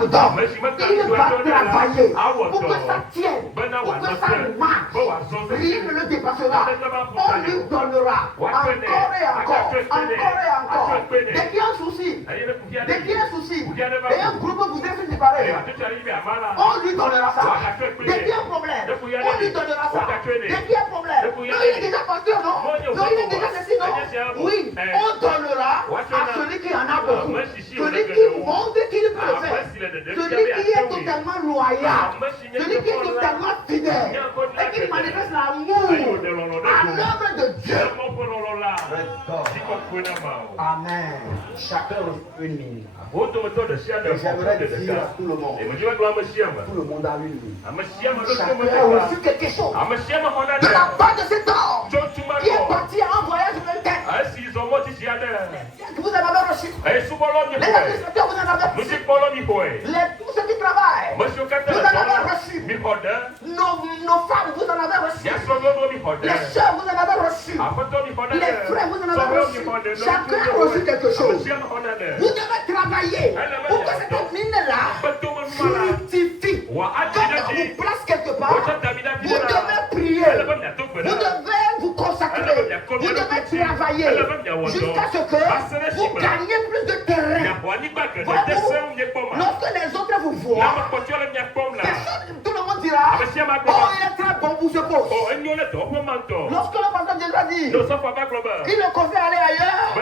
le donne. Il va travailler pour que ça tienne, pour que ça marche. Rien ne le dépassera. On lui donnera encore et encore, encore et encore. Dès qu'il y a un souci, dès qu'il y a un souci, et un groupe voudrait se séparer, on lui donnera ça. Dès qu'il y a un problème, on lui donnera ça. Dès qu'il y a un problème, non, il est déjà pasteur, non? Non, il est déjà ceci, non? Oui, on donnera à celui qui en a beaucoup. Celui qui montre qu'il peut le faire. Celui qui est totalement loyal. Celui qui est totalement fidèle. Et qui manifeste l'amour à l'œuvre de Dieu. Amen. Chacun une minute. J'aimerais dire à tout le monde. Tout le monde a une minute. Chacun a reçu quelque chose de la part de cet homme qui est parti en voyage sur le terre. Vous en avez reçu. Les administrateurs, vous en avez reçu. Tous ceux qui travaillent, vous en avez reçu. Nos femmes, vous en avez reçu. Les soeurs, vous en avez reçu. Les frères, vous en avez reçu. Chacun a reçu quelque chose. Vous devez travailler pour que cette mine-là fructifie. Quand on vous place quelque part, vous devez prier. Vous devez vous consacrer. Vous devez travailler jusqu'à ce que vous gagnez plus de terrain. Lorsque les autres vous voient, tout le monde dira, oh, il est très bon pour ce poste. Lorsque le pasteur viendra dire, il le conseille d'aller ailleurs,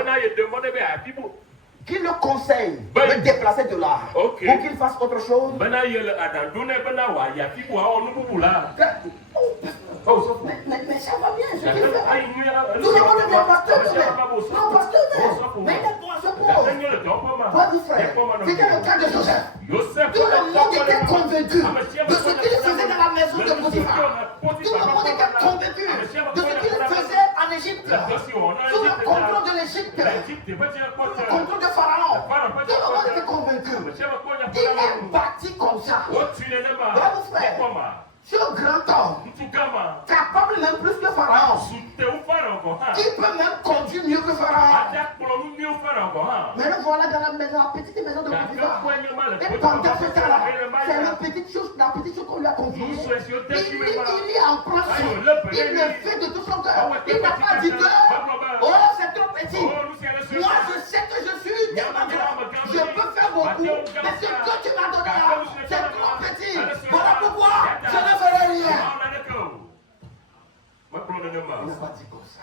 qu'il le conseille de déplacer de là pour qu'il fasse autre chose. Mais ça va bien, ce qu'il fait. Tout le monde est bien pasteur, non, pasteur, mais il est bon à ce poste. Votre frère, c'était le cas de Joseph. Tout le monde était convaincu de ce qu'il faisait dans la maison de Potiphar. Tout le monde était convaincu de ce qu'il faisait en Égypte. Sous le contrôle de l'Égypte, sous le contrôle de Pharaon. Tout le monde était convaincu. Il est bâti comme ça. Votre frère, ce grand homme, capable même plus que Pharaon, qui peut même conduire mieux que Pharaon. Mais le voilà dans la maison, la petite maison de Potiphar. Et pendant ce temps-là, c'est la petite chose qu'on lui a confiée. Il est en place, il le fait de tout son cœur. Il n'a pas dit que, oh, c'est trop petit. Moi, je sais que je suis tellement grand. Je peux faire beaucoup, mais ce que tu m'as donné là, c'est trop petit. Voilà pourquoi je ne ferai rien. Il n'a pas dit comme ça.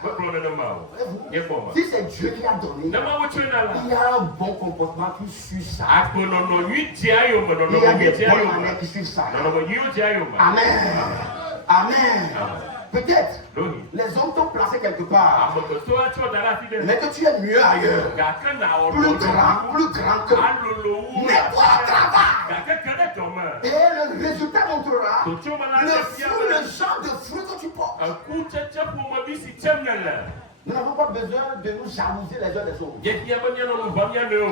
Si c'est Dieu qui a donné, il y a un bon comportement qui suit ça. Il y a des bonnes manières qui suivent ça. Amen. Amen. Peut-être les hommes t'ont placé quelque part, mais que tu es mieux ailleurs, plus grand que. Mais toi, travaille. Et le résultat montrera le genre de fruit que tu portes. Nous n'avons pas besoin de nous jalouser les uns des autres.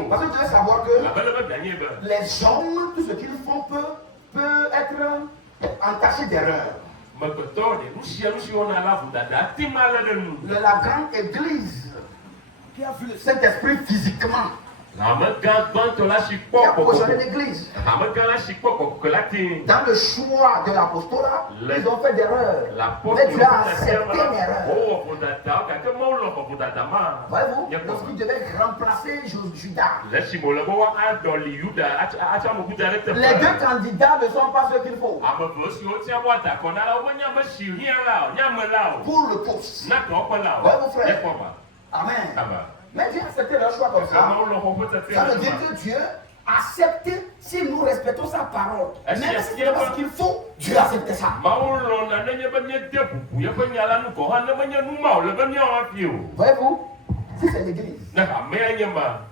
Parce que tu dois savoir que les hommes, tout ce qu'ils font peut être entaché d'erreur. La grande église qui a vu le Saint-Esprit physiquement, qui a positionné l'église. Dans le choix de l'apostolat, ils ont fait d'erreurs. Mais Dieu a accepté l'erreur. Voyez-vous, lorsqu'il devait remplacer Judas, les deux candidats ne sont pas ceux qu'il faut pour le poste. Voyez-vous, frère. Amen. Mais Dieu a accepté leur choix comme ça. Ça veut dire que Dieu accepte si nous respectons sa parole. Même si ce n'est pas ce qu'il faut, Dieu accepte ça. Voyez-vous, si c'est l'église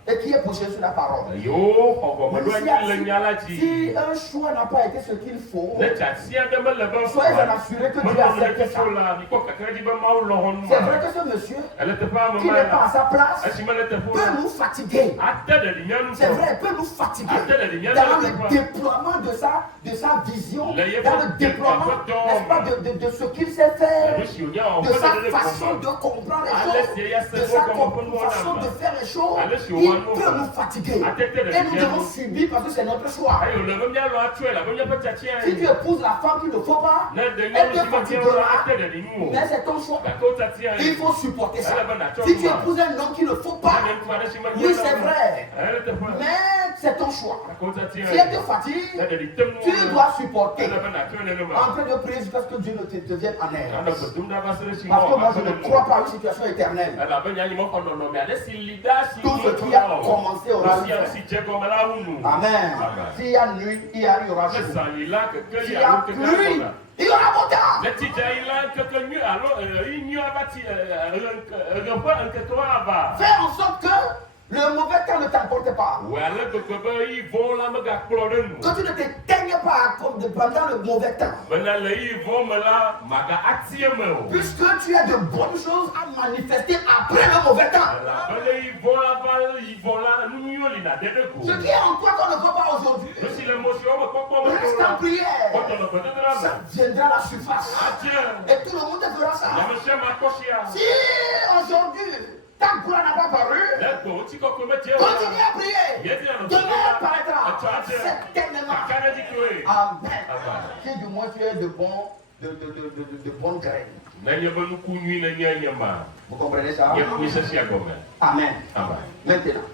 et qui est poussé sur la parole, si un choix n'a pas été ce qu'il faut, soyez assurés que Dieu accepte ça. C'est vrai que ce monsieur qui n'est pas à sa place peut nous fatiguer. C'est vrai, il peut nous fatiguer dans le déploiement de sa vision, dans le déploiement, n'est-ce pas, de ce qu'il sait faire, de sa façon de comprendre les choses, de sa façon de faire les choses. Il peut nous fatiguer. Et nous devons subir parce que c'est notre choix. Si tu épouses la femme qu'il ne faut pas, elle te fatiguera. Mais c'est ton choix. Il faut supporter ça. Si tu épouses un homme qu'il ne faut pas, oui, c'est vrai. Mais c'est ton choix. Si elle te fatigue, tu dois supporter. En train de prier jusqu'à ce que Dieu ne te vienne en aide. Parce que moi, je ne crois pas à une situation éternelle. Tout ce qui a commencé aura eu fin. Amen. S'il y a nuit, il y aura jour. S'il y a pluie, il y aura beau temps. Fais en sorte que le mauvais temps ne t'emporte pas. Que tu ne t'éteignes pas pendant le mauvais temps. Puisque tu as de bonnes choses à manifester après le mauvais temps. Ce qui est en toi qu'on ne voit pas aujourd'hui, reste en prière. Ça viendra à la surface. Et tout le monde te fera ça. Si aujourd'hui, ta gloire n'a pas paru, continue à prier. Demain apparaîtra certainement. Amen. Si du moins tu es de bonnes graines. Vous comprenez ça? Amen. Maintenant,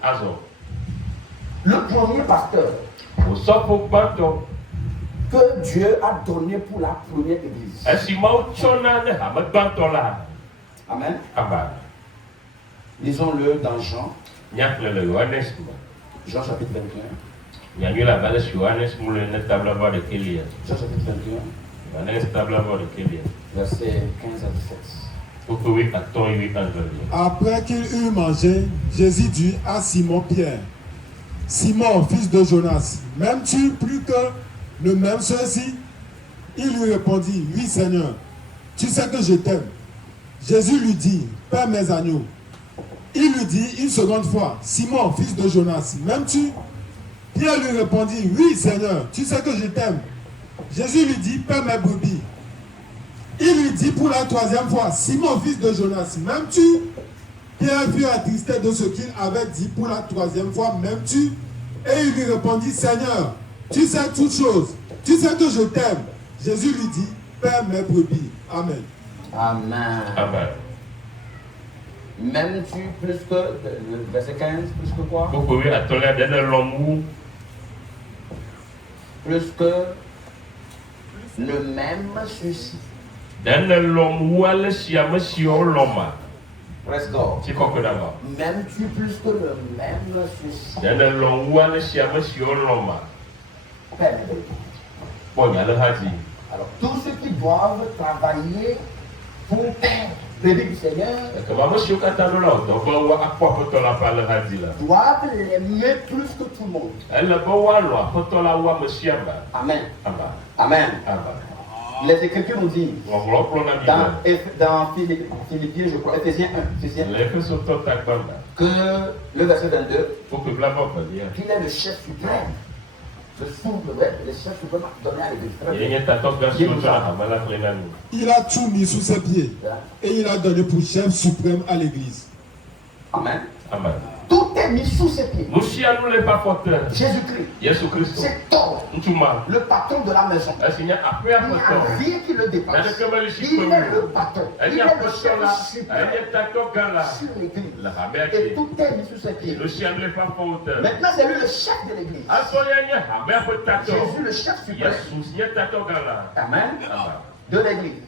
le premier pasteur que Dieu a donné pour la première église. Amen. Lisons-le dans Jean. Jean chapitre 21. Jean chapitre 21. Verset 15 à 17. Après qu'il eut mangé, Jésus dit à Simon-Pierre, Simon, fils de Jonas, m'aimes-tu plus que ne m'aime ceux-ci? Il lui répondit, oui Seigneur, tu sais que je t'aime. Jésus lui dit, paie mes agneaux. Il lui dit une seconde fois, Simon, fils de Jonas, m'aimes-tu? Pierre lui répondit, oui Seigneur, tu sais que je t'aime. Jésus lui dit, paie mes brebis. Il lui dit pour la troisième fois, Simon, fils de Jonas, m'aimes-tu? Pierre fut attristé de ce qu'il avait dit pour la troisième fois, m'aimes-tu? Et il lui répondit, Seigneur, tu sais toutes choses, tu sais que je t'aime. Jésus lui dit, paie mes brebis. Amen. Amen. Amen. M'aimes-tu plus que, verset 15, plus que quoi? Plus que le même souci. Let's go. M'aimes-tu plus que le même souci? Alors, tous ceux qui doivent travailler pour l'aider du Seigneur doivent l'aimer plus que tout le monde. Amen. Amen. Les Écritures nous disent dans Philippiens, je crois, Éphésiens 1, que le verset 22, qu'il est le chef suprême. Le chef suprême a donné à l'Église. Il a tout mis sous ses pieds et il a donné pour chef suprême à l'Église. Amen. Tout est mis sous ses pieds. Jésus-Christ. C'est toi, le patron de la maison. Il n'y a rien qui le dépasse. Il est le patron. Il est le chef suprême sur l'Église. Et tout est mis sous ses pieds. Maintenant, c'est lui le chef de l'Église. Jésus, le chef suprême. Amen. De l'Église.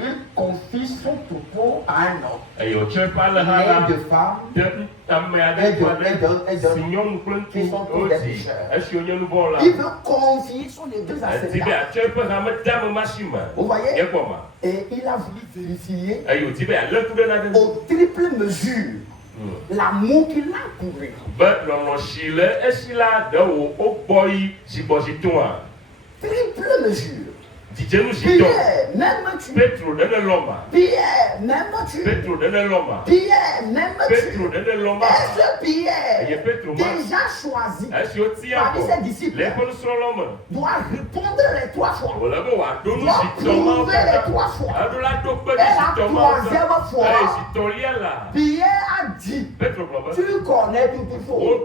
Il confie son troupeau à un homme. Et de femmes et d'hommes qui sont tous des pécheurs. Il veut confier son église à ces hommes. Vous voyez? Et il a voulu vérifier au triple mesure l'amour qu'il a pour lui. Triple mesure. Pierre, m'aimes-tu? Pierre, m'aimes-tu? Pierre, m'aimes-tu? Et ce Pierre, déjà choisi parmi ses disciples, doit répondre les 3 fois. Doit prouver les 3 fois. Et la troisième fois, Pierre a dit, tu connais toutes choses.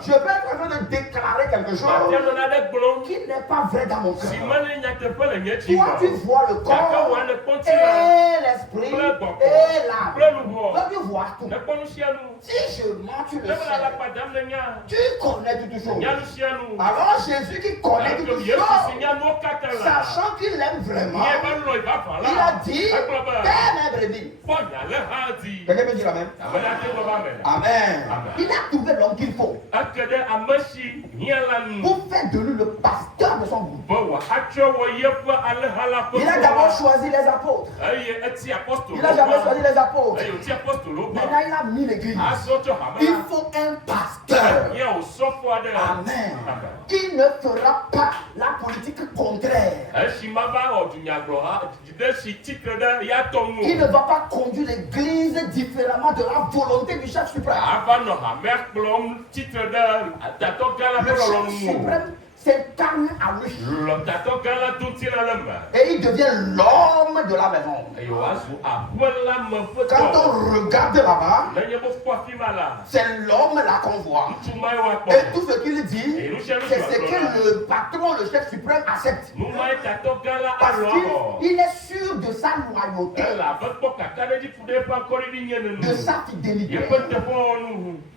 Je peux être en train de déclarer quelque chose qui n'est pas vrai dans mon cœur. Toi, tu vois le corps et l'esprit et l'âme. Toi, tu vois tout. Si je mens, tu le sais. Tu connais toutes choses. Alors Jésus qui connaît toutes choses, sachant qu'il aime vraiment, il a dit, paie mes brebis. Quelqu'un peut dire amen? Amen. Il a trouvé l'homme qu'il faut pour faire de lui le pasteur de son groupe. Il a d'abord choisi les apôtres. Il n'a jamais choisi les apôtres. Maintenant il a mis l'église. Il faut un pasteur. Amen. Il ne fera pas la politique contraire. Il ne va pas conduire l'église différemment de la volonté du chef suprême. Le chef suprême s'incarne à lui. Et il devient l'homme de la maison. Quand on regarde là-bas, c'est l'homme là qu'on voit. Et tout ce qu'il dit, c'est ce que le patron, le chef suprême accepte. Parce qu'il est sûr de sa loyauté, de sa fidélité,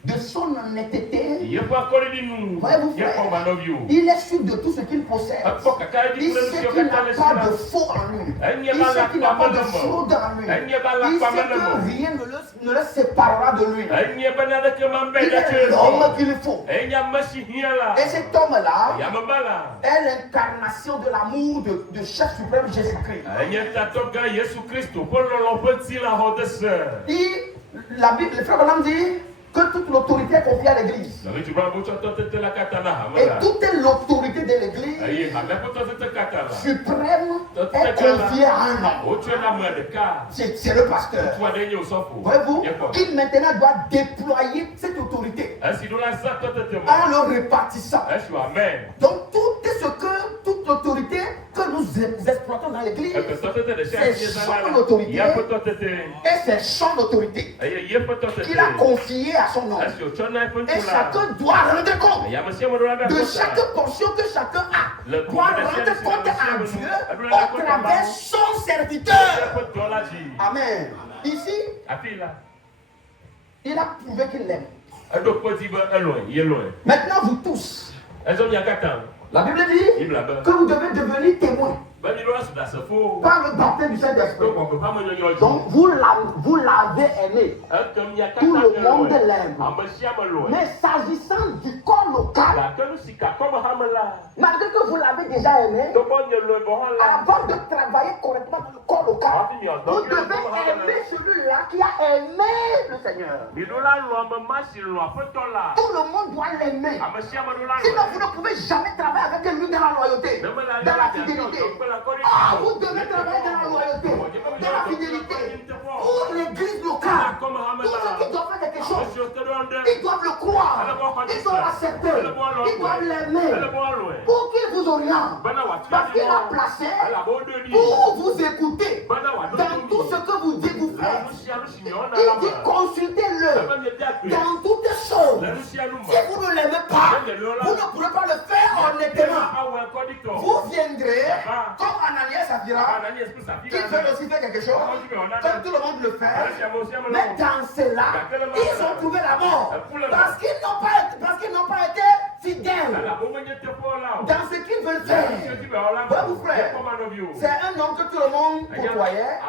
de son honnêteté. Voyez-vous, frère, il est sûr de tout ce qu'il possède. Il sait qu'il n'a pas de faux en lui. Il sait qu'il n'a pas de fraude en lui. Il sait que rien ne le séparera de lui. Il est l'homme qu'il faut. Et cet homme-là est l'incarnation de l'amour de chef suprême Jésus-Christ. La Bible, le frère Branham dit que toute l'autorité est confiée à l'église. Et toute l'autorité de l'église suprême est confiée à un homme. C'est le pasteur. Voyez-vous, il maintenant doit déployer cette autorité en le répartissant. Donc toute l'autorité que nous exploitons dans l'église, c'est son autorité et c'est son autorité qu'il a confié à son nom. Et chacun doit rendre compte de chaque portion que chacun a. Doit rendre compte à Dieu au travers son serviteur. Amen. Ici, il a prouvé qu'il l'aime. Maintenant, vous tous, la Bible dit que vous devez devenir témoins par le baptême du Saint-Esprit. Donc vous l'avez aimé. Tout le monde l'aime. Mais s'agissant du corps local, malgré que vous l'avez déjà aimé, avant de travailler correctement dans le corps local, vous devez aimer celui-là qui a aimé le Seigneur. Tout le monde doit l'aimer. Sinon vous ne pouvez jamais travailler avec lui dans la loyauté, dans la fidélité. Vous devez travailler dans la loyauté, dans la fidélité. Pour l'église locale, tous ceux qui doivent faire quelque chose, ils doivent le croire, ils doivent l'accepter, ils doivent l'aimer. Pour qu'il vous oriente, parce qu'il a placé pour vous écouter dans tout ce que vous dites vous faites. Il dit consultez-le dans toutes les choses. Si vous ne l'aimez pas, vous ne pourrez pas le faire honnêtement. Vous viendrez comme Ananias Saphira, qui veut aussi faire quelque chose, comme tout le monde le fait. Mais dans cela, ils ont trouvé la mort parce qu'ils n'ont pas été fidèles dans ce qu'ils veulent faire. Vous frère, c'est un homme que tout le monde côtoyait.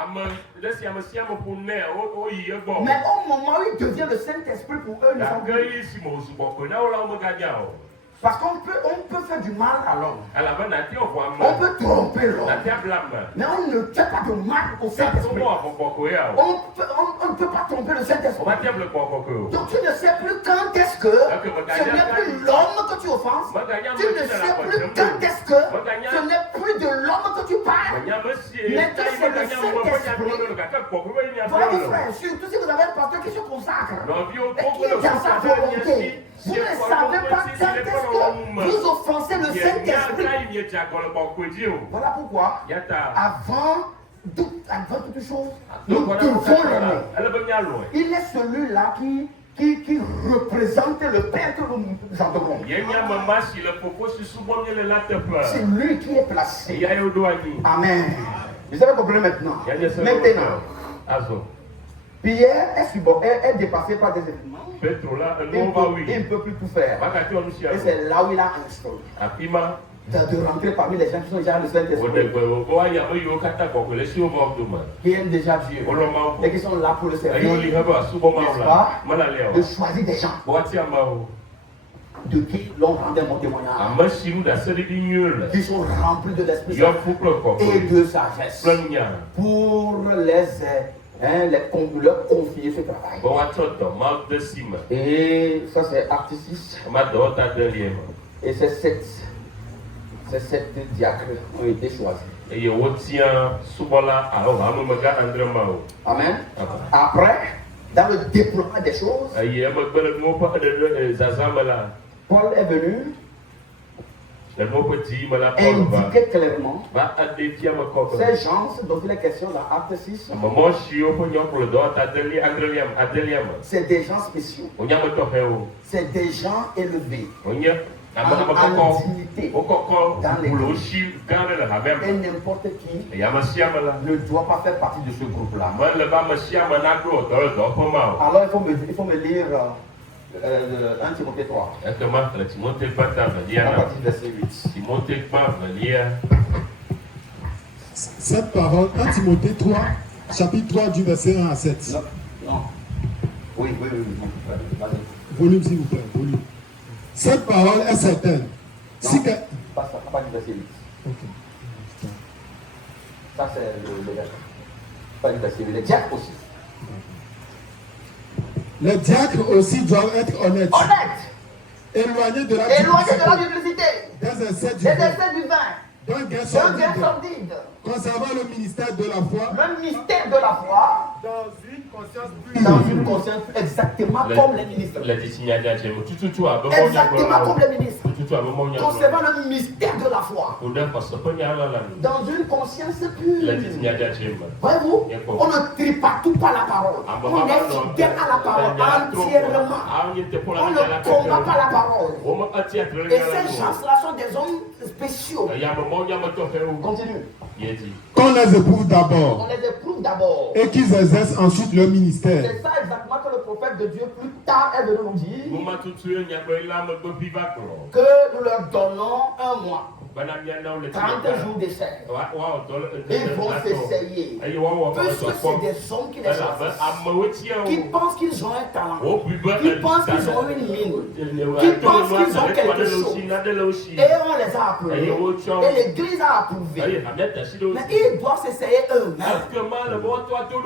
Mais au moment où il devient le Saint-Esprit pour eux, ils sont plus. Parce qu'on peut faire du mal à l'homme. On peut tromper l'homme. Mais on ne fait pas de mal au Saint-Esprit. On ne peut pas tromper le Saint-Esprit. Donc tu ne sais plus quand est-ce que ce n'est plus l'homme que tu offenses. Tu ne sais plus quand est-ce que ce n'est plus de l'homme que tu parles. Mais que c'est le Saint-Esprit. Voilà vos frères, surtout si vous avez un pasteur qui se consacre et qui est dans sa volonté. Vous ne savez pas quand est-ce que vous offensez le Saint-Esprit. Voilà pourquoi, avant avant toute chose, nous devons l'aimer. Il est celui-là qui représente le Père que nous adorons. C'est lui qui est placé. Amen. Vous avez compris maintenant. Maintenant, Pierre est dépassé par des événements. Il ne peut plus tout faire. Et c'est là où il a instauré de rentrer parmi les gens qui sont déjà le Saint-Esprit, qui aiment déjà Dieu et qui sont là pour le servir, n'est-ce pas? De choisir des gens de qui l'on rendait mon témoignage, qui sont remplis de l'Esprit et de sagesse pour leur confier ce travail. Et ça c'est acte 6. Et ces 7 diacres ont été choisis. Amen. Après, dans le déploiement des choses, Paul est venu indiquer clairement ces gens dont il est question dans Acte 6. C'est des gens spéciaux. C'est des gens élevés. En dignité dans l'église. Et n'importe qui ne doit pas faire partie de ce groupe-là. Alors il faut me lire 1 Timothée 3. À partir du verset 8. Cette parole, 1 Timothée 3, chapitre 3 du verset 1 à 7. Non. Oui. Volume s'il vous plaît, volume. Cette parole est certaine. Si que... Pas du verset 8. Ok. Ça c'est le verset. Pas du verset 8. Les diacres aussi. Les diacres aussi doivent être honnêtes. Éloignés de la duplicité. Des excès du vin. D'un gain sordide. Conservant le ministère de la foi. Le mystère de la foi. Dans une conscience exactement comme les ministres. Exactement comme les ministres. Concernant le mystère de la foi. Dans une conscience pure. Voyez-vous, on ne tripatouille pas la parole. On est fidèle à la parole entièrement. On ne combat pas la parole. Et ces gens-là sont des hommes spéciaux. Continue. Qu'on les éprouve d'abord. On les éprouve d'abord. Et qu'ils exercent ensuite leur ministère. C'est ça exactement que le prophète de Dieu plus tard est venu nous dire. Que nous leur donnons un mois. 30 jours d'essai. Ils vont s'essayer. Puisque c'est des hommes qui les choisissent. Qui pensent qu'ils ont un talent. Qui pensent qu'ils ont une mine. Qui pensent qu'ils ont quelque chose. Et on les a appelés. Et l'église a approuvé. Mais ils doivent s'essayer eux-mêmes.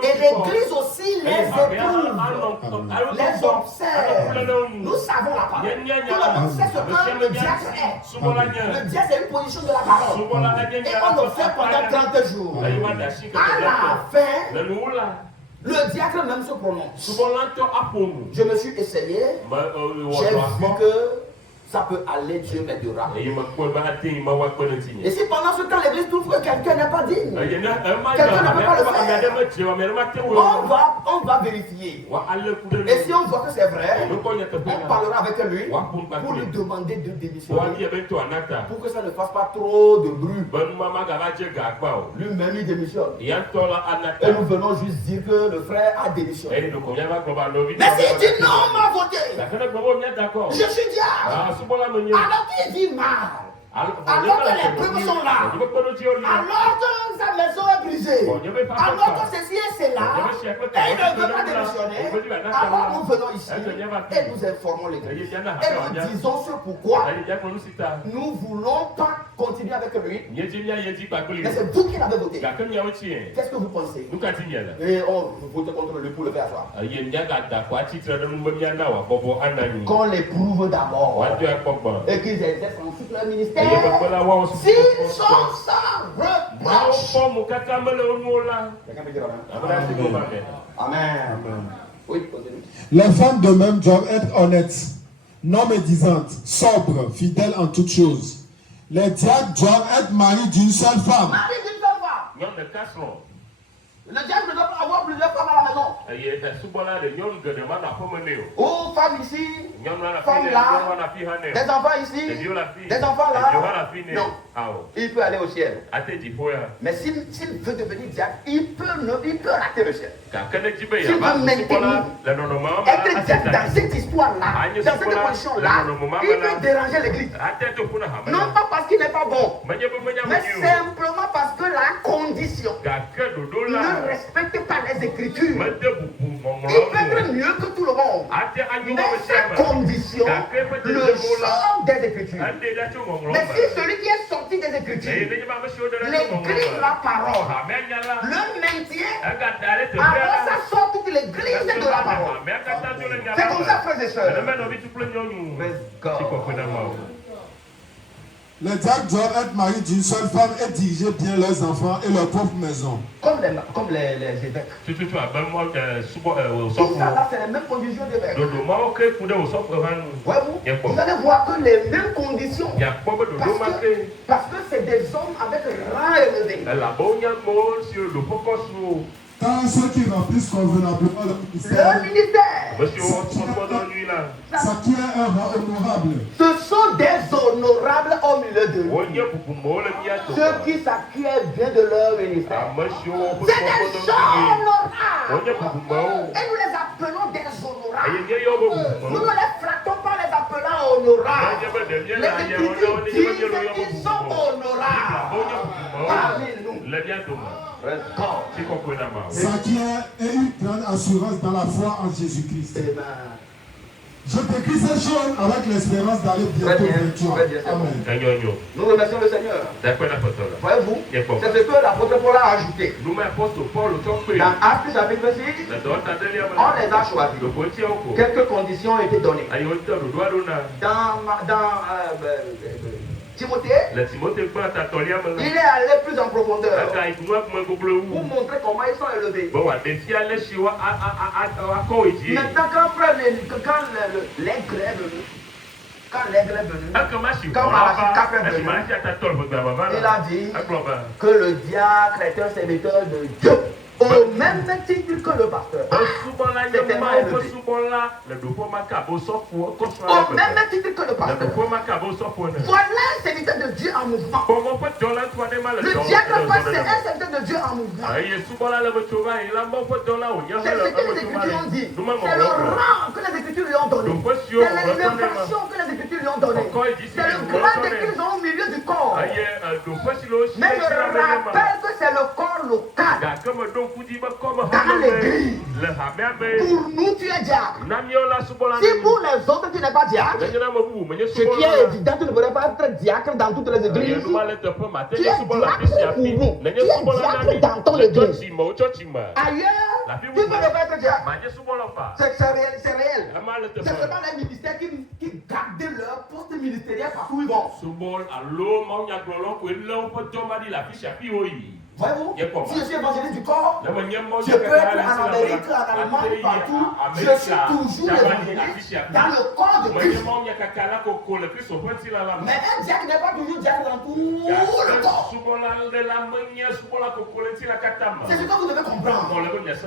Et l'église aussi les éprouve. Les observe. Nous savons la parole. Tout le monde sait ce que le diacre est. Le diacre est une position de la parole. Et on le fait pendant 30 jours. À la fin, le diacre même se prononce. Je me suis essayé. J'ai vu que ça peut aller, Dieu m'aidera. Et si pendant ce temps l'église trouve que quelqu'un n'est pas digne, quelqu'un ne peut pas le faire, on va vérifier. Et si on voit que c'est vrai, on parlera avec lui pour lui demander de démissionner. Pour que ça ne fasse pas trop de bruit. Lui-même il démissionne. Et nous venons juste dire que le frère a démissionné. Mais s'il dit non, on m'a voté. Je suis diable. Alors qu'il dit mal, alors que les preuves sont là, alors que sa maison est brisée, alors que ceci et cela, et il ne veut pas démissionner, alors nous venons ici et nous informons l'église. Et nous disons ce pourquoi nous ne voulons pas continuer avec lui. Mais c'est vous qui l'avez voté. Qu'est-ce que vous pensez? Et on vote contre lui pour le faire asseoir. Qu'on les prouve d'abord et qu'ils exercent ensuite leur ministère. S'ils sont sans reproche. Amen. Oui, continue. Les femmes de même doivent être honnêtes, non médisantes, sobres, fidèles en toutes choses. Les diacres doivent être mariés d'une seule femme. Le diable ne doit pas avoir plusieurs femmes à la maison. Oh, femme ici, femme là, des enfants ici, des enfants là. Non, il peut aller au ciel. Mais s'il veut devenir diacre, il peut rater le ciel. S'il veut maintenir, être diacre dans cette histoire-là, dans cette condition-là, il peut déranger l'église. Non pas parce qu'il n'est pas bon, mais simplement parce que la condition ne respecte pas les Écritures. Il peut être mieux que tout le monde, mais cette condition le sort des Écritures. Mais si celui qui est sorti des Écritures, l'église, la parole, le maintient, alors ça sort toute l'église de la parole. C'est comme ça, frères et sœurs. Praise God. Les diacres doivent être mariés d'une seule femme et diriger bien leurs enfants et leur propre maison. Comme les évêques. Tout ça là, c'est les mêmes conditions d'évêques. Vous allez voir que les mêmes conditions. Parce que c'est des hommes avec rang élevé. Car ceux qui remplissent convenablement leur ministère, s'acquièrent un rang honorable. Ce sont des honorables au milieu de nous. Ceux qui s'acquièrent bien de leur ministère. C'est des gens honorables. Et nous les appelons des honorables. Nous ne les flattons pas les appelant honorables. Les Écritures disent qu'ils sont honorables parmi nous. S'acquiert et une grande assurance dans la foi en Jésus-Christ. Je décris ces choses avec l'espérance d'aller bientôt avec toi. Amen. Nous remercions le Seigneur. Voyez-vous, c'est ce que l'apôtre Paul a ajouté. Dans Actes chapitre 6, on les a choisis. Quelques conditions ont été données. Dans Timothée, il est allé plus en profondeur pour montrer comment ils sont élevés. Maintenant, quand l'aigle est venu, quand Malachie 4 est venu, il a dit que le diacre est un serviteur de Dieu. Au même titre que le pasteur. C'est tellement élevé. Au même titre que le pasteur. Voilà un serviteur de Dieu en mouvement. Le diacre c'est un serviteur de Dieu en mouvement. C'est ce que les Écritures ont dit. C'est le rang que les Écritures lui ont donné. C'est l'impression que les Écritures lui ont donné. C'est le grade qu'ils ont au milieu du corps. Mais je rappelle que c'est le corps local. Dans l'église. Pour nous, tu es diacre. Si pour les autres, tu n'es pas diacre, ce qui est évident, tu ne pourrais pas être diacre dans toutes les églises. Tu es diacre pour nous. Tu es diacre dans ton église. Ailleurs, tu ne peux pas être diacre. C'est réel. C'est seulement les ministères qui gardent leur poste ministériel partout où ils vont. Voyez-vous, si je suis évangéliste du corps, je peux être en Amérique, en Allemagne, partout, je suis toujours évangéliste dans le corps de Christ. Mais un diacre n'est pas toujours diacre dans tout le corps. C'est ce que vous devez comprendre.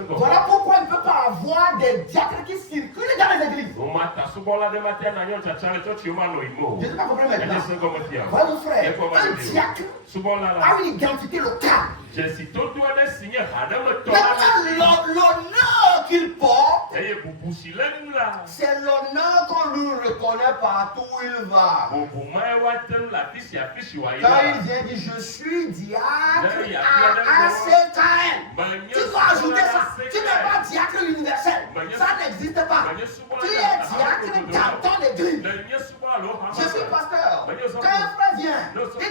Voilà pourquoi il ne peut pas avoir des diacres qui circulent dans les églises. Je ne sais pas comprendre maintenant. Voilà mon frère, un diacre a une identité locale. Maintenant, l'honneur qu'il porte, c'est l'honneur qu'on lui reconnaît partout où il va. Quand il vient dire je suis diacre à ACKM, tu dois ajouter ça. Tu n'es pas diacre universel. Ça n'existe pas. Tu es diacre dans ton église. Je suis pasteur. Quand un frère vient, il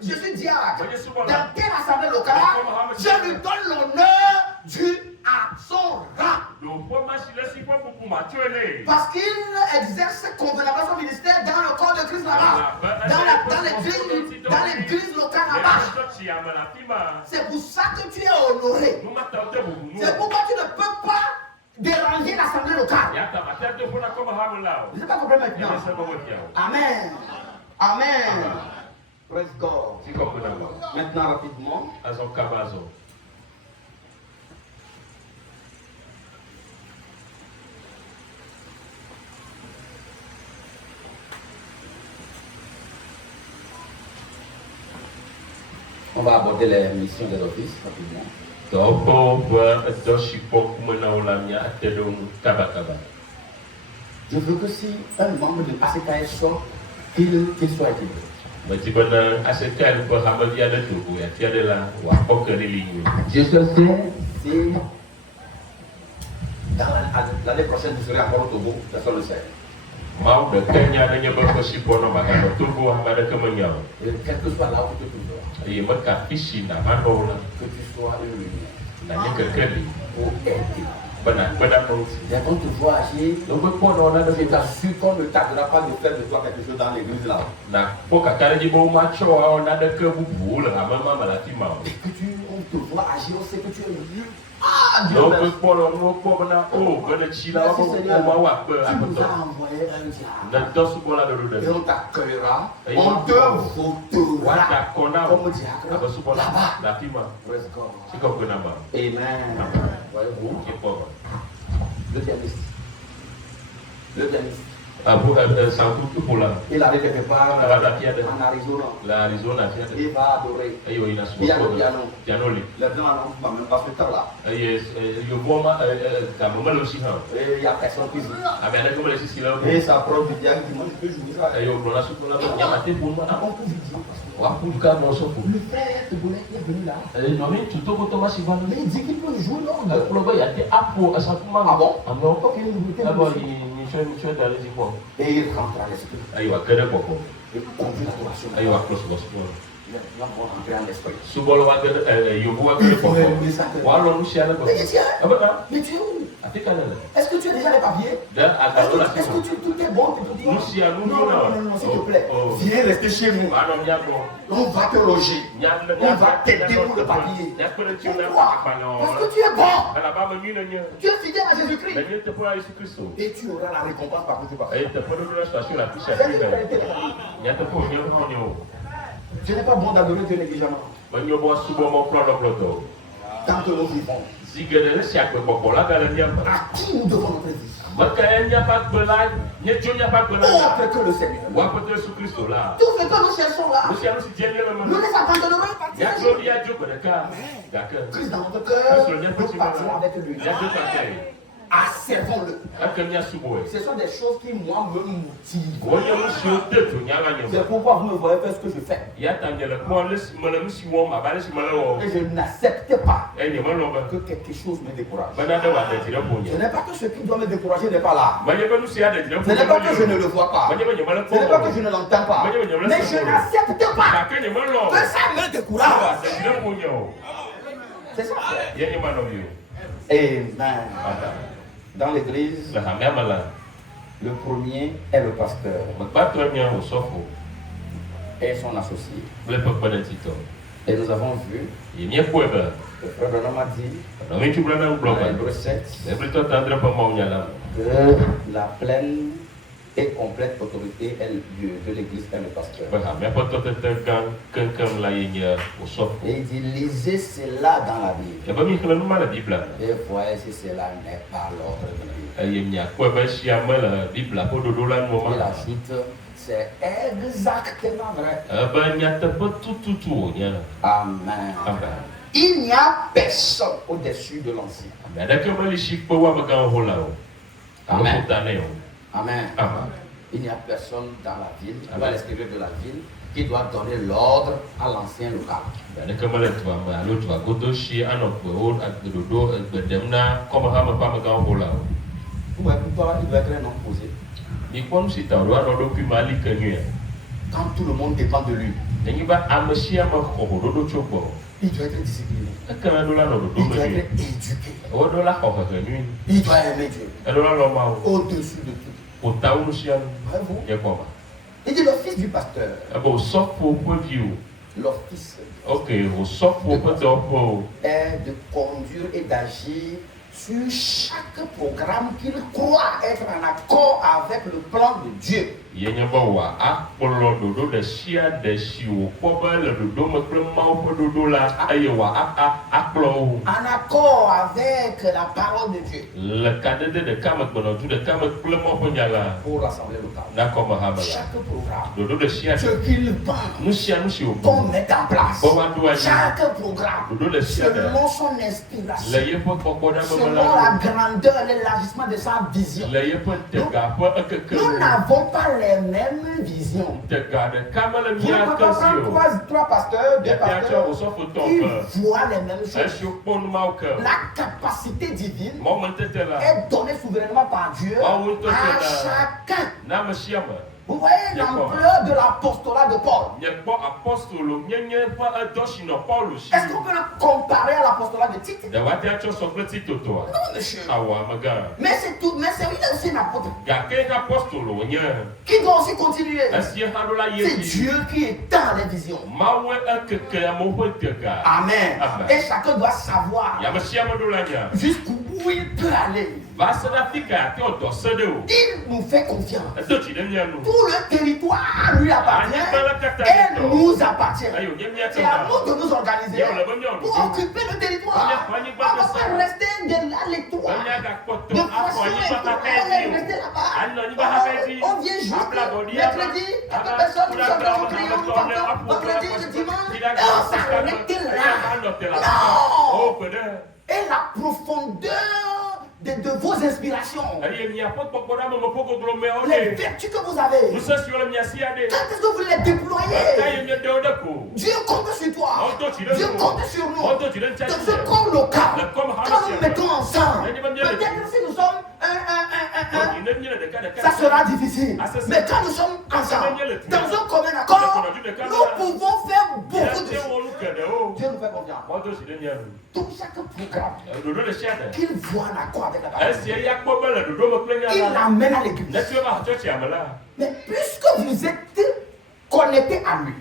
dit je suis diacre. Dans quelle assemblée locale, je lui donne l'honneur dû à son rang. Parce qu'il exerce convenablement son ministère dans le corps de Christ là-bas. Dans l'église locale là-bas. C'est pour ça que tu es honoré. C'est pourquoi tu ne peux pas déranger l'assemblée locale. Je ne sais pas comprendre maintenant. Amen. Amen. Praise God. Maintenant rapidement. On va aborder les missions des offices rapidement. Je veux que si un membre de ACKS sort, qu'il soit équilibré. Je sais si dans l'année prochaine vous serez encore au Togo, personne ne le sait. Et quel que soit là où tu te trouves, que tu sois une lumière pour aider. Dès qu'on te voit agir, je t'assure qu'on ne tardera pas de faire de toi quelque chose dans l'église là. Et que on te voit agir, on sait que tu es mieux. Ah, Dieu merci. Merci Seigneur, tu nous as envoyé un diable. Et on t'accueillera, on te votera comme diable là-bas. Praise God. Amen. Voyez-vous, le pianiste. Il arrive quelque part en Arizona. Il va adorer. Il y a le piano. Les gens n'annoncent même pas ce temps-là. Et il n'y a personne qui joue. Et ça prend du diable qui dit moi je peux jouer ça. Le frère de Boulet est venu là. Mais il dit qu'il peut jouer l'orgue. Ah bon? Et il rentre à l'esprit. Il conduit l'adoration. Il va rentrer en esprit. Mais tu es où? Est-ce que tu as déjà les papiers? Est-ce que tout est bon pour toi? Non, s'il te plaît. Viens rester chez nous. On va te loger. On va t'aider pour le papier. Pourquoi? Parce que tu es bon. Tu es fidèle à Jésus-Christ. Et tu auras la récompense par contre. Ce n'est pas bon d'adorer Dieu négligemment. Tant que nous vivons. À qui nous devons notre vie? Autre que le Seigneur. Tout ce que nous cherchons là, nous les abandonnerons et partirons. Christ dans notre cœur, nous partirons avec lui. Asservons-le. Ce sont des choses qui, moi, me motivent. C'est pourquoi vous me voyez faire ce que je fais. Et je n'accepte pas que quelque chose me décourage. Ce n'est pas que ce qui doit me décourager n'est pas là. Ce n'est pas que je ne le vois pas. Ce n'est pas que je ne l'entends pas. Mais je n'accepte pas que ça me décourage. C'est ça. Amen. Dans l'église, le premier est le pasteur et son associé. Et nous avons vu, le frère Branham a dit, dans Hébreux 7, que la pleine et complète autorité de l'église est le pasteur. Et il dit, lisez cela dans la Bible. Et voyez si cela n'est pas l'ordre de Dieu. Il ajoute, c'est exactement vrai. Amen. Il n'y a personne au-dessus de l'ancien. Amen. Amen. Il n'y a personne dans la ville, à l'extérieur de la ville, qui doit donner l'ordre à l'ancien local. Il doit être un homme posé. Quand tout le monde dépend de lui, il doit être discipliné. Il doit être éduqué. Il doit aimer Dieu au-dessus de tout. Il dit l'office du pasteur. L'office est de conduire et d'agir sur chaque programme qu'il croit être en accord avec le plan de Dieu. En accord avec la parole de Dieu. Pour l'assemblée locale. Chaque programme. Ce qu'il pense qu'on met en place. Chaque programme. Selon son inspiration. Selon la grandeur et l'élargissement de sa vision. Nous n'avons pas les mêmes visions. Vous ne pouvez pas prendre trois pasteurs, deux pasteurs qui voient les mêmes choses. La capacité divine est donnée souverainement par Dieu à chacun. Vous voyez l'ampleur de l'apostolat de Paul. Est-ce qu'on peut le comparer à l'apostolat de Tite? Non, monsieur. Mais c'est tout, mais c'est aussi un apôtre qui doit aussi continuer. C'est Dieu qui étend les visions. Amen. Et chacun doit savoir jusqu'où il peut aller. Il nous fait confiance. Tout le territoire lui appartient et nous appartient. C'est à nous de nous organiser pour occuper le territoire. On ne va pas rester à l'étroit. De façon étroite, rester là-bas. On vient juste mercredi, quelques personnes qui sont dans le crayon, vendredi, le dimanche, et on s'arrête là. Non! Et la profondeur de vos inspirations, les vertus que vous avez, quand est-ce que vous les déployez? Dieu compte sur toi, Dieu compte sur nous. Dans ce corps local, quand nous mettons ensemble, peut-être si nous sommes ça sera difficile. Mais quand nous sommes ensemble, dans un commun accord, nous pouvons faire beaucoup de choses. Dieu nous fait confiance. Tout chaque programme qu'il voit en accord avec la parole, il l'amène à l'église. Mais puisque vous êtes connectés à lui,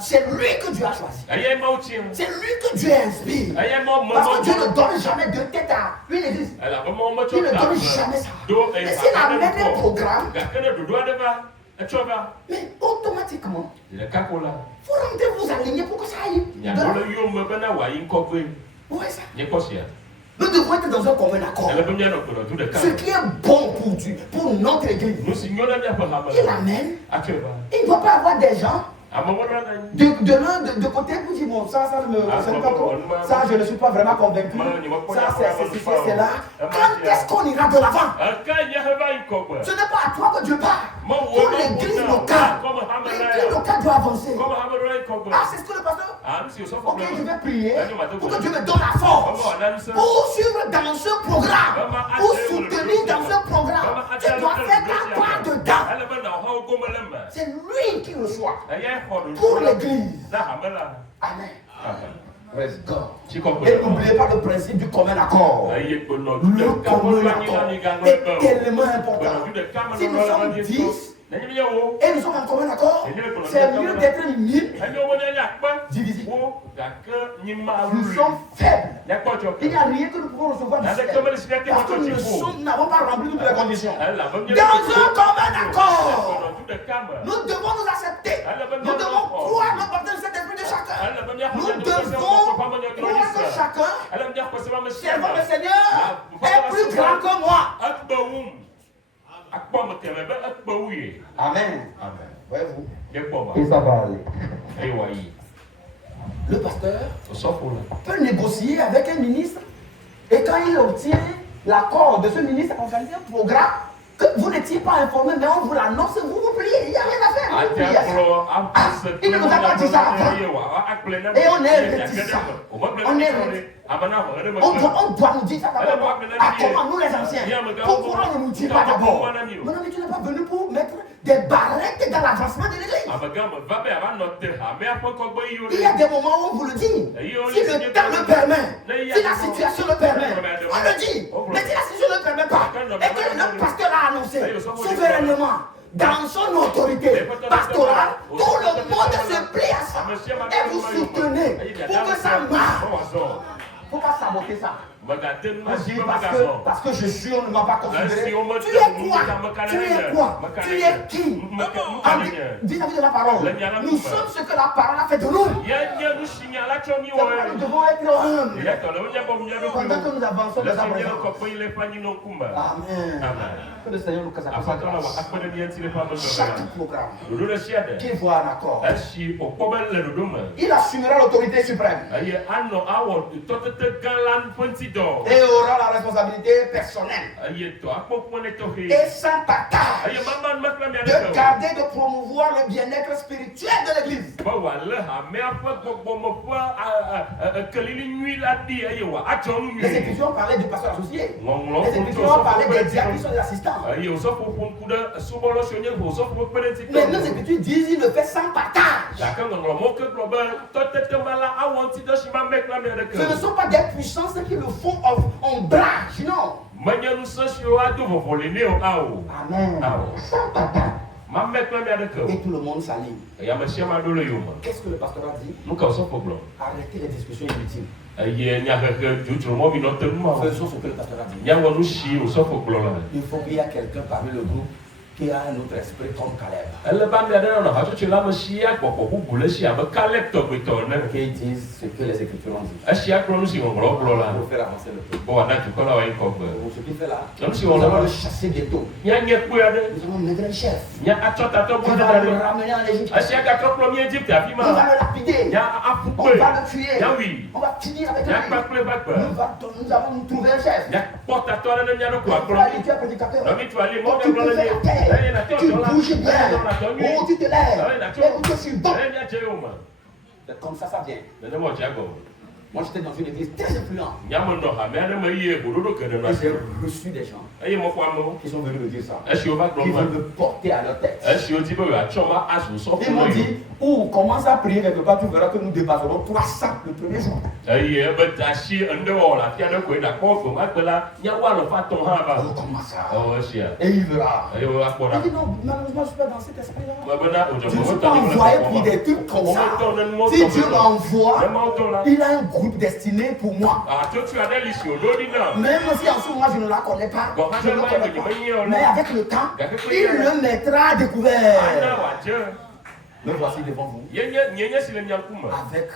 c'est lui que Dieu a choisi. C'est lui que Dieu inspire. Parce que Dieu ne donne jamais de tête à une église. Il ne donne jamais ça. Mais s'il amène un programme, mais automatiquement, vous rentrez vous aligner pour que ça aille. Vous voyez ça? Nous devons être dans un commun accord. Ce qui est bon pour Dieu, pour notre église, il amène. Il ne doit pas avoir des gens de côté pour dire bon, ça ne me concerne pas trop. Ça, je ne suis pas vraiment convaincu. Ça, c'est là. Quand est-ce qu'on ira de l'avant? Ce n'est pas à toi que Dieu parle. Pour l'église locale. L'église locale doit avancer. Ah, c'est ce que le pasteur? Ok, je vais prier pour que Dieu me donne la force pour suivre dans ce programme, pour soutenir dans ce programme. Tu dois faire ta part dedans. C'est lui qui reçoit pour l'église. Amen. Praise God. Et n'oubliez pas le principe du commun accord. Le commun accord est tellement important. Si nous sommes 10, et nous sommes en commun accord, c'est mieux d'être 1000 divisés. Nous sommes faibles. Il n'y a rien que nous pouvons recevoir du ciel. Parce que nous n'avons pas rempli toutes les conditions. Dans un commun accord, nous devons nous accepter. Nous devons croire le baptême de cet esprit de chacun. Nous devons croire que chacun, servant le Seigneur, est plus grand que moi. Amen. Voyez-vous? Et ça va aller. Le pasteur peut négocier avec un ministre et quand il obtient l'accord de ce ministre, organiser un programme que vous n'étiez pas informé, mais on vous l'annonce, vous priez, il n'y a rien à faire. Il ne nous a pas dit ça avant. Et on est réticent. On doit nous dire ça d'abord. Comment nous les anciens? Pourquoi on ne nous dit pas d'abord? Mon ami, tu n'es pas venu pour mettre des barrettes dans l'avancement de l'église. Il y a des moments où on vous le dit. Si le temps le permet, si la situation le permet, on le dit. Mais si la situation ne le permet pas, et que le pasteur a annoncé souverainement, dans son autorité pastorale, tout le monde se plie à ça. Et vous soutenez pour que ça marche. Il ne faut pas saboter ça. Parce que je suis, on ne m'a pas considéré. Tu es quoi? Tu es quoi? Tu es qui? Vis-à-vis de la parole. Nous sommes ce que la parole a fait de nous. Nous devons être humbles. Pendant que nous avançons de sa présence. Amen. Que le Seigneur nous casse à chaque programme qu'il voit en accord, il assumera l'autorité suprême et aura la responsabilité personnelle et sans tata de garder, de promouvoir le bien-être spirituel de l'Église. Les Écritures parlaient du pasteur associé. Les Écritures parlaient des diacres qui sont des assistants. Mais nos Écritures disent qu'il le fait sans partage. Ce ne sont pas des puissances qui le font en branche, non. Amen. Sans partage. Et tout le monde s'aligne. Qu'est-ce que le pasteur a dit? Arrêtez les discussions inutiles. Faisons ce que le pasteur a dit. Il faut qu'il y ait quelqu'un parmi le groupe qui a un autre esprit comme Caleb. Qui disent ce que les Écritures ont dit. Pour faire avancer le peuple. Ce qu'il fait là, nous allons le chasser bientôt. Nous allons mettre le chef. On va le ramener en Égypte. On va le lapider. On va le tuer. On va finir avec lui. Nous allons trouver un chef. Tu es prédicateur. Tu peux faire la terre. Tu bouges bien. Oh, tu te lèves. Et je suis bon. C'est comme ça vient. Moi, j'étais dans une église très influente. Et j'ai reçu des gens qui sont venus me dire ça. Qui veulent me porter à leur tête. Ils m'ont dit, commence à prier quelque part, tu verras que nous dépasserons 300 le premier jour. Comment ça? Et il verra. Il dit non, malheureusement, je ne suis pas dans cet esprit-là. Je ne suis pas envoyé pour des trucs comme ça. Si Dieu m'envoie, il a un groupe destiné pour moi. Même si en ce moment je ne la connais pas, je ne le connais pas. Mais avec le temps, il le mettra à découvert. Me voici devant vous avec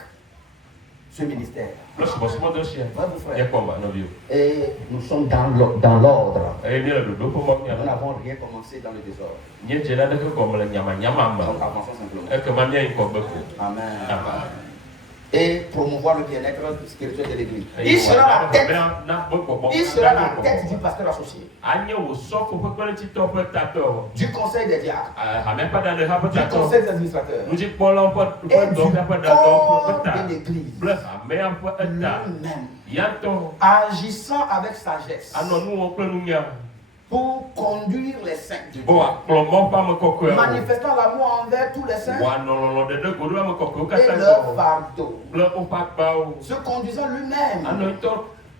ce ministère. Et nous sommes dans l'ordre. Nous n'avons rien commencé dans le désordre. Donc avançons simplement. Amen. Et promouvoir le bien-être spirituel de l'Église. Il sera la tête du pasteur associé, du conseil des diacres, du conseil des administrateurs et du corps de l'Église lui-même, agissant avec sagesse pour conduire les saints de Dieu, manifestant l'amour envers tous les saints et leur fardeau, se conduisant lui-même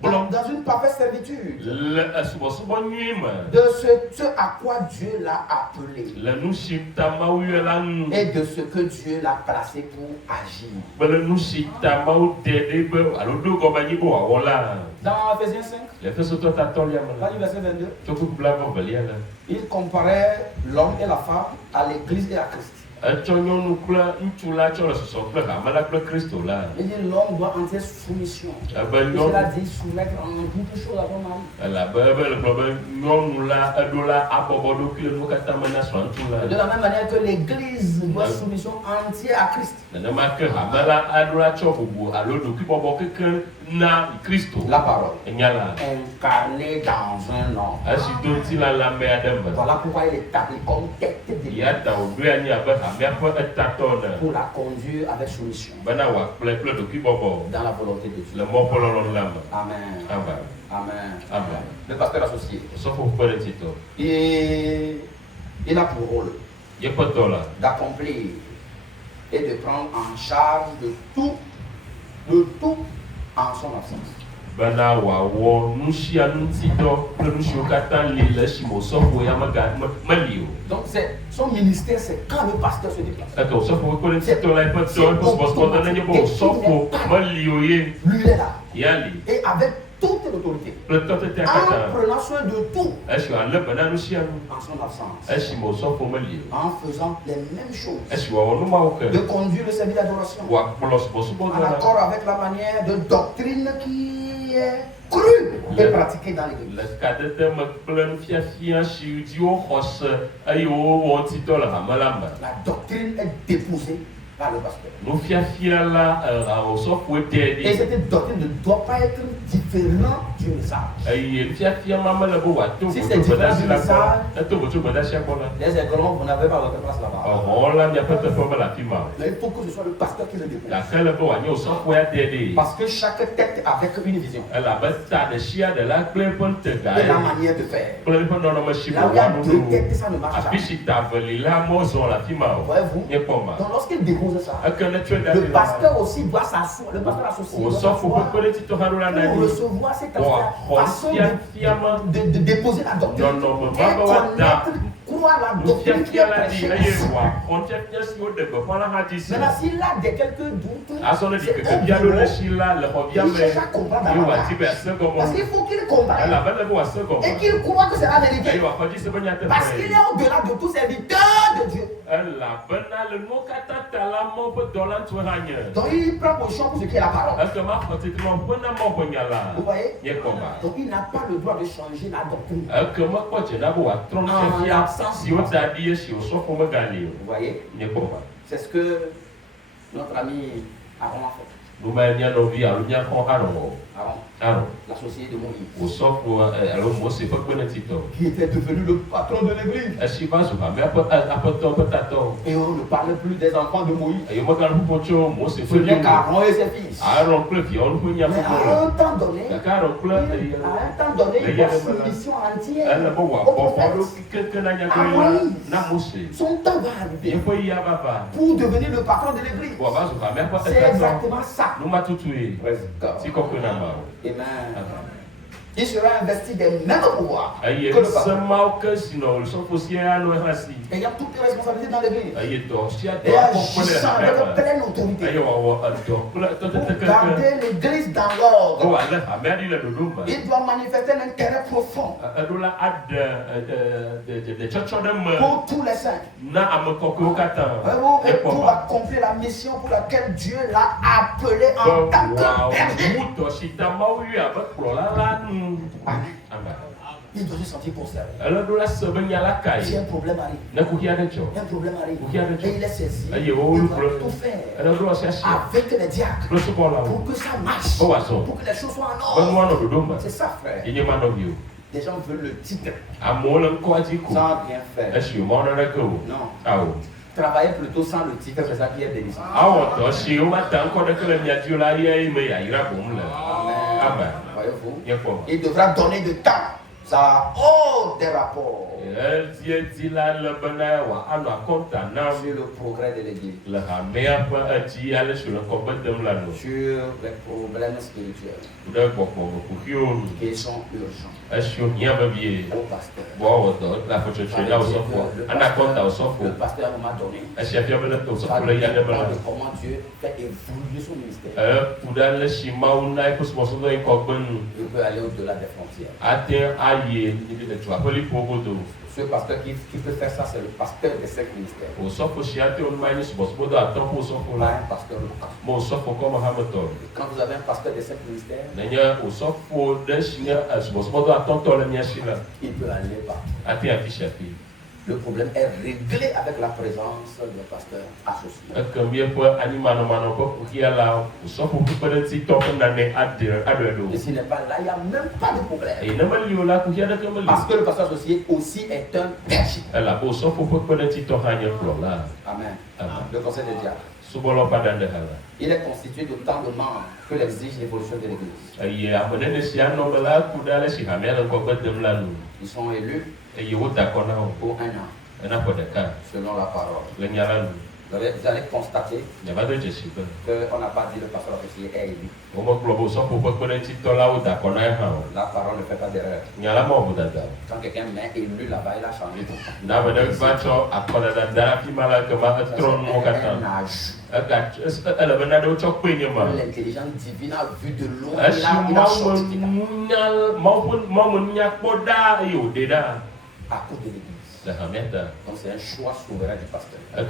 dans une parfaite servitude de ce à quoi Dieu l'a appelé et de ce que Dieu l'a placé pour agir. Dans Ephésiens 5, verset 22, il comparait l'homme et la femme à l'Église et à Christ. Il dit l'homme doit entrer soumission. Cela dit soumettre en toute chose à ton mari. De la même manière que l'Église doit soumission entière à Christ. La parole incarnée dans un homme. Voilà pourquoi il est établi comme tête de l'Église, pour la conduire avec soumission dans la volonté de Dieu. Amen. Amen. Le pasteur associé, il a pour rôle d'accomplir et de prendre en charge de tout en son absence. Donc son ministère, c'est quand le pasteur se déplace. Lui est là. Et avec toute autorité. En prenant soin de tout. En son absence. En faisant les mêmes choses. De conduire le service d'adoration. En accord avec la manière de doctrine qui est crue et pratiquée dans l'église. La doctrine est déposée par le pasteur. Et cette doctrine ne doit pas être différente du message. Si c'est différent du message, les écoles, vous n'avez pas votre place là-bas. Mais il faut que ce soit le pasteur qui le dépose. Parce que chaque tête avec une vision. Et la manière de faire. Là où il y a deux têtes, ça ne marche pas. Voyez-vous? Donc lorsqu'il dépose ça, le pasteur aussi doit s'asseoir, le pasteur associé doit s'asseoir pour recevoir cette façon de déposer la doctrine et connaître quoi la doctrine qui est prêchée. Maintenant, s'il a quelques doutes, c'est un bureau, il cherche à comprendre parce qu'il faut qu'il comprenne et qu'il croit que c'est la vérité. Parce qu'il est au-delà de tout serviteur de Dieu. Donc il prend position pour ce qui est la parole. Vous voyez? Donc il n'a pas le droit de changer la doctrine. En l'absence. Vous voyez? C'est ce que notre ami Aaron a fait. Aaron, l'associé de Moïse, qui était devenu le patron de l'église. Et on ne parlait plus des enfants de Moïse. Ce n'est qu'Aaron et ses fils. Mais à un temps donné, il y a une mission entière au prophète, à Moïse. Son temps va arriver pour devenir le patron de l'église. C'est exactement ça. Amen. Il sera investi des mêmes pouvoirs que le pasteur. Ayant toutes les responsabilités dans l'église. Et agissant avec pleine autorité. Pour garder l'église dans l'ordre. Il doit manifester un intérêt profond pour tous les saints. Et pour accomplir la mission pour laquelle Dieu l'a appelé en tant que berger. Il doit se sentir concerné. Si un problème arrive, et il est saisi, il doit tout faire avec les diacres pour que ça marche, pour que les choses soient en ordre. C'est ça, frère. Les gens veulent le titre sans rien faire. Non. Travailler plutôt sans le titre, c'est ça qui est délicat. Amen. Voyez-vous? Il devra donner du temps. Ça a des rapports sur le progrès de l'église, sur les problèmes spirituels qui sont urgents au pasteur. Le pasteur m'a donné comment Dieu fait évoluer son ministère. Il peut aller au-delà des frontières. Ce pasteur qui peut faire ça, c'est le pasteur des 5 ministères. Pas un pasteur local. Quand vous avez un pasteur des 5 ministères, il peut aller partout. Le problème est réglé avec la présence du pasteur associé. Et s'il n'est pas là, il n'y a même pas de problème. Parce que le pasteur associé aussi est un berger. Amen. Le conseil des diacres. Il est constitué d'autant de membres que l'exige l'évolution de l'église. Ils sont élus pour 1 an, selon la parole. Vous allez constater qu'on n'a pas dit le pasteur officier est élu. La parole ne fait pas d'erreur. Quand quelqu'un met élu là-bas, il a changé tout. L'intelligence divine a vu de loin, il a sorti à cause de l'église. Donc c'est un choix souverain du pasteur. Et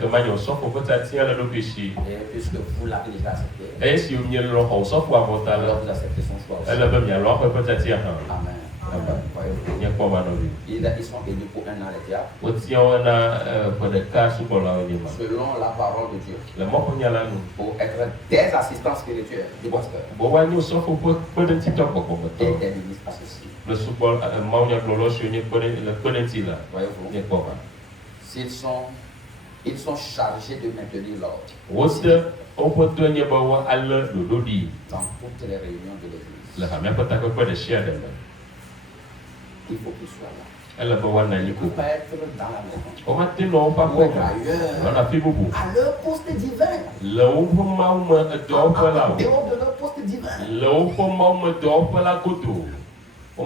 puisque vous l'avez déjà accepté, alors vous acceptez son choix aussi. Amen. Ils sont élus pour un an les diables. Selon la parole de Dieu. Pour être des assistants spirituels du pasteur. Et des ministres associés. Voyez-vous, ils sont chargés de maintenir l'ordre dans toutes les réunions de l'église. Il faut qu'ils soient là. Il ne peut pas être dans la maison ou ailleurs, à leur poste divin, en dehors de leur poste divin. Un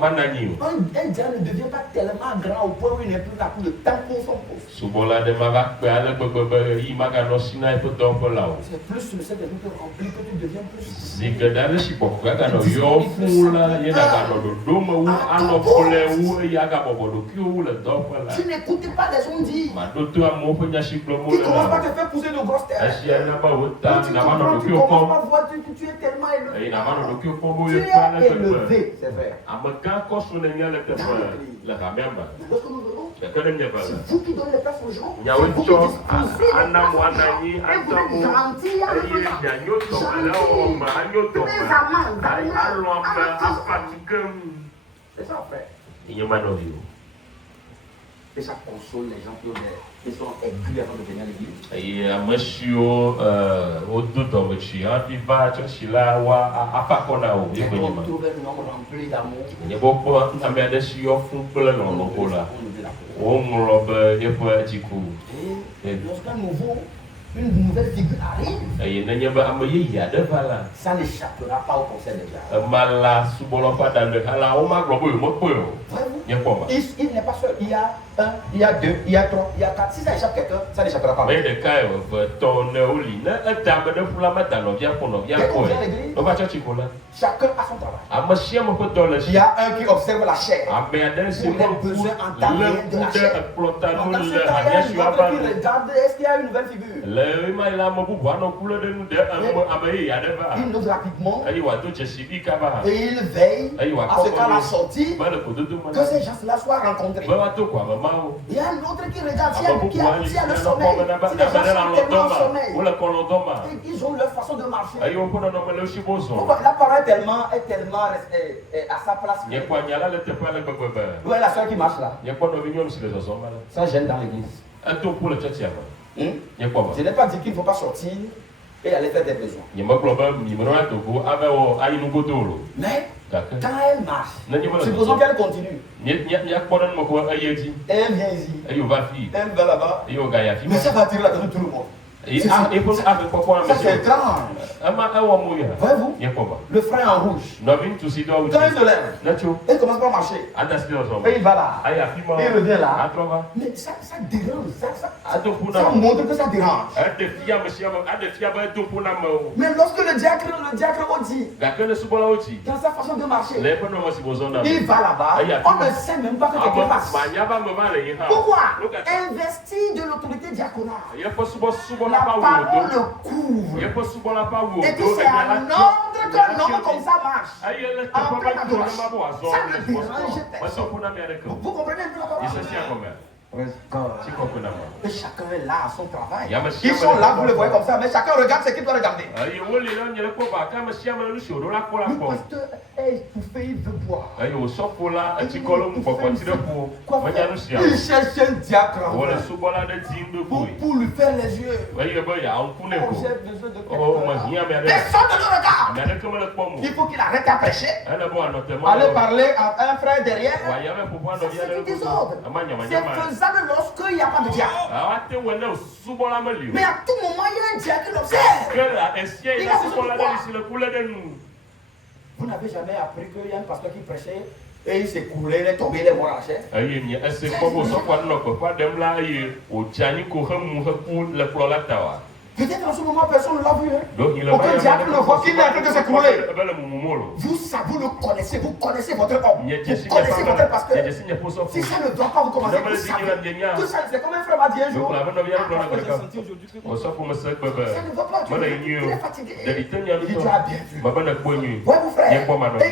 diable ne devient pas tellement grand au point où il n'est plus là pour le temps pour son poste. C'est plus le Seigneur qui te remplit que tu deviens plus. Tu n'écoutes pas les gens dire. Ils commencent pas à te faire pousser de grosses têtes. Tu commences pas à voir que tu es tellement élevé. Tu es élevé, c'est vrai. Lorsque nous venons, c'est vous qui donnez les places aux gens, c'est vous qui disposez les places. Et vous êtes gentils avec les c'est ça, frère. Et ça console les gens qui sont aigris avant de venir à l'église. On trouve un homme rempli d'amour. Et lorsqu'un une nouvelle figure arrive, ça n'échappera pas au conseil des diables. Il n'est pas seul. Il y a un, il y a deux, il y a trois, il y a quatre. Si ça échappe quelqu'un, ça n'échappera pas. Chacun a son travail. Il y a un qui observe la chair pour les besoins antérieurs de la chair. Dans ce cas, il y a un autre qui regarde est-ce qu'il y a une nouvelle figure. Il nous rapidement et il veille à ce qu'à la sortie, que ces gens-là soient rencontrés. Il y a un autre qui regarde s'il y a le sommeil. Si les gens sont tellement en sommeil, ils ont leur façon de marcher. La parole est tellement à sa place. Où est la soeur qui marche là? Ça gêne dans l'église. Je n'ai pas dit qu'il ne faut pas sortir et aller faire des besoins. Mais quand elle marche, supposons qu'elle continue. Elle vient ici. Elle va là-bas. Mais ça va attirer l'attention de tout le monde. Ça c'est étrange. Voyez-vous, le frère en rouge, quand il se lève, il commence pas à marcher. Et il va là. Et il revient là. Mais ça dérange. Ça montre que ça dérange. Mais lorsque le diacre dit, dans sa façon de marcher, il va là-bas, on ne sait même pas que quelqu'un passe. Pourquoi? Investir de l'autorité diaconale. La parole le couvre. Et puis c'est un ordre qu'un homme comme ça marche. En pleine adoration. Ça ne dérange personne. Vous comprenez un peu la parole? Et chacun est là à son travail. Ils sont là, vous le voyez comme ça, mais chacun regarde ce qu'il doit regarder. Le pasteur est étouffé, il veut boire. Il cherche un diacre pour lui faire les yeux. J'ai besoin de quelqu'un. Personne ne le regarde. Il faut qu'il arrête à prêcher. Aller parler à un frère derrière. C'est du désordre. C'est faisant responsable lorsqu'il n'y a pas de diable. Mais à tout moment, il y a un diable qui l'observe. Il a Vous n'avez jamais appris qu'il y a un pasteur qui prêchait et il s'est coulé, il est tombé, il est mort à la chaise. Peut-être en ce moment, personne ne l'a vu. Aucun diable ne voit qu'il est en train de s'écrouler. Vous le connaissez, vous connaissez votre homme. Vous connaissez votre pasteur. Si ça ne doit pas vous commencer, vous savez. Tout ça, c'est comme un frère m'a dit un jour. J'ai senti aujourd'hui que ça ne va pas. Il est fatigué. Il dit, tu as bien vu. Oui, mon frère. Et il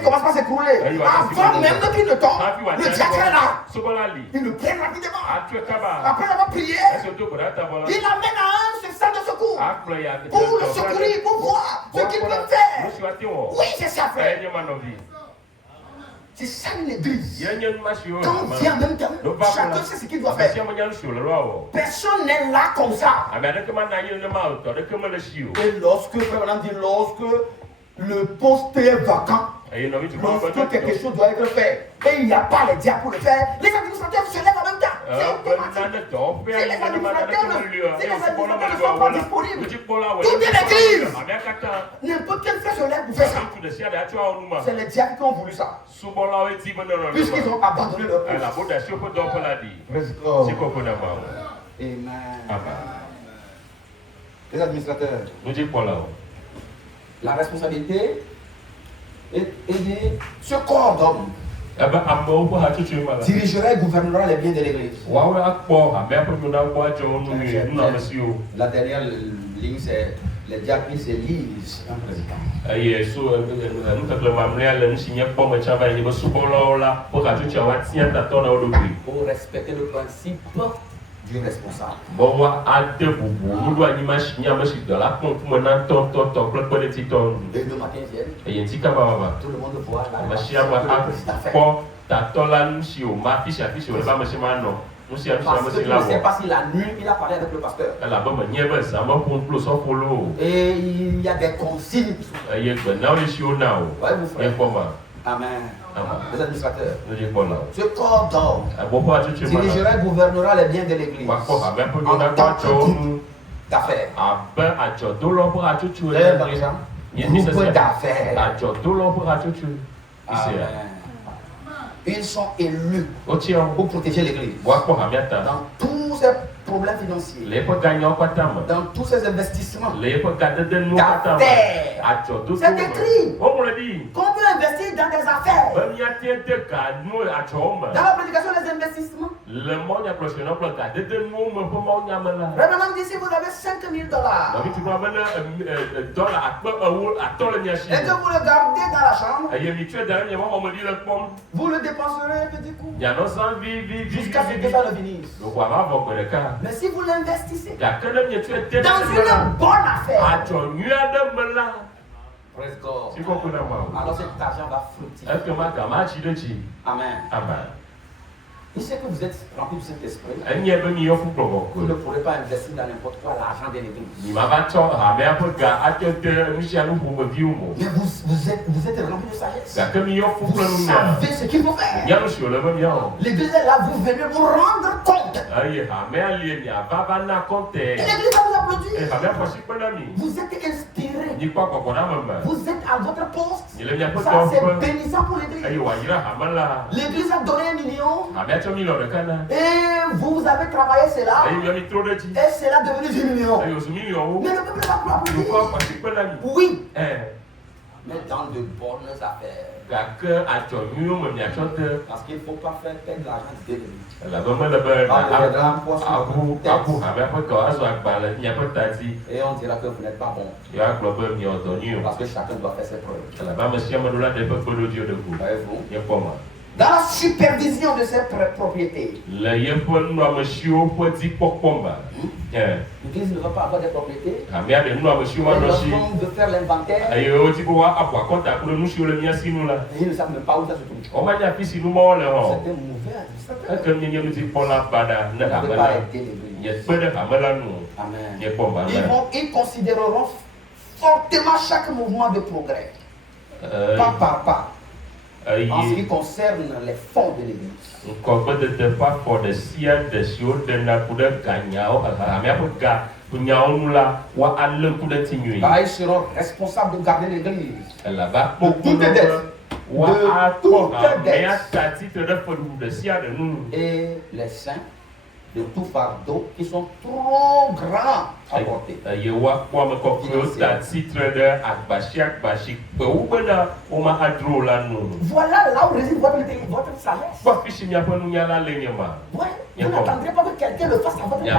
commence pas à s'écrouler. Avant même qu'il ne tombe, le diable est là. Il le prend rapidement. Après avoir prié, il l'amène à un stade de secours. Pour le secourir, pour voir ce qu'il peut faire. Oui, c'est ça, frère. C'est ça une église. Quand on vient en même temps, chacun sait ce qu'il doit faire. Personne n'est là comme ça. Et lorsque le poste est vacant, lorsque quelque chose doit être fait, et il n'y a pas les diables pour le faire, les administrateurs se lèvent en même temps. C'est automatique. Si les administrateurs ne sont pas disponibles, toute l'église, n'importe quel frère se lève pour faire ça. C'est les diables qui ont voulu ça. Puisqu'ils ont abandonné leur poste. Amen. Les administrateurs. La responsabilité est de ce corps d'homme dirigerait et gouvernera les biens de l'église. La dernière ligne, c'est les diables, c'est l'Église, un président. Pour respecter le principe du responsable. Et le matin viennent, tout le monde voit la parce que je ne sais pas si la nuit il a parlé avec le pasteur. Et il y a des consignes. Ouais, vous frère. Amen. Les administrateurs. Ce corps d'homme dirigera et gouvernera les biens de l'église en tant que groupe d'affaires. Groupe d'affaires. Ils sont élus pour protéger l'église dans tous ces problèmes financiers, dans tous ces investissements d'affaires. C'est écrit qu'on peut investir dans des affaires. Dans la prédication des investissements, Reverend dit si vous avez $5,000 et que vous le gardez dans la chambre, vous le dépenserez un petit coup jusqu'à ce que ça ne finisse. Mais si vous l'investissez dans une bonne affaire, praise God, alors cet argent va fructifier. Amen. Il sait que vous êtes rempli de cet esprit. Vous ne pourrez pas investir dans n'importe quoi l'argent de l'église. Mais vous êtes rempli de sagesse. Vous savez ce qu'il faut faire. L'église est là, vous venez vous rendre compte. Et l'église va vous applaudir. Vous êtes inspiré. Vous êtes à votre poste. Ça c'est bénissant pour l'église. L'église a donné $1 million. Et vous avez travaillé cela. Et c'est là devenu 10 millions. Mais le peuple va applaudir. Oui. Mais dans de bonnes affaires. Parce qu'il ne faut pas faire perdre l'argent de l'église. Et on dira que vous n'êtes pas bon. Parce que chacun doit faire ses preuves. Voyez-vous? Dans la supervision de ces propriétés. L'église ne va pas avoir des propriétés. Lorsqu'on veut faire l'inventaire, ils ne savent même pas où ça se trouve. C'est un mauvais administrateur. Ils ne peuvent pas aider l'église. Amen. Ils considéreront fortement chaque mouvement de progrès. Pas par pas. en ce qui concerne les fonds de l'église. Ils seront responsables de garder l'église. De toutes les dettes. Et les saints de tout fardeau qui sont trop grands à porter. Voilà là où réside votre sagesse. Vous n'attendrez pas que quelqu'un le fasse à votre place.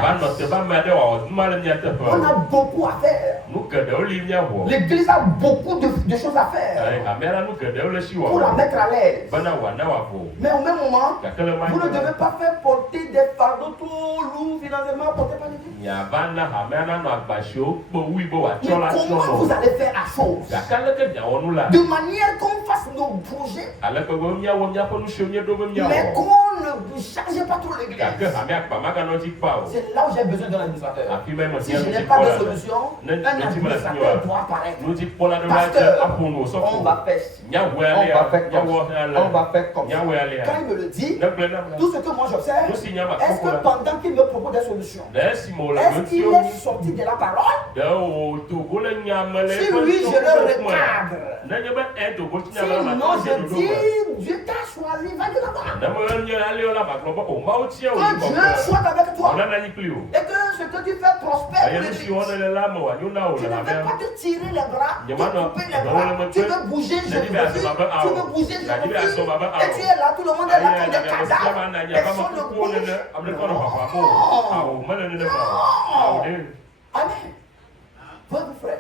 On a beaucoup à faire. L'église a beaucoup de choses à faire pour la mettre à l'aise. Mais au même moment, vous ne devez pas faire porter des fardeaux trop lourds financièrement portés par l'église. Mais comment vous allez faire à chose de manière qu'on fasse nos projets, mais qu'on ne charge pas trop l'église. C'est là où j'ai besoin d'un administrateur. Si je n'ai pas de solution, un administrateur doit apparaître. Pasteur, on va faire comme ça. Quand il me le dit, tout ce que moi j'observe, est-ce que pendant qu'il me propose des solutions, est-ce qu'il est sorti de la parole? Si oui, je le recadre. Sinon, je dis, Dieu t'a choisi, va de là-bas. Que Dieu soit avec toi. Et que ce que tu fais prospère pour l'église. Tu ne veux pas te tirer les bras, te couper les bras. Tu veux bouger, je veux bouger. Tu veux bouger, je veux bouger. Et tu es là, tout le monde est là comme des cadavres. Personne ne bouge. Amen. Votre frère.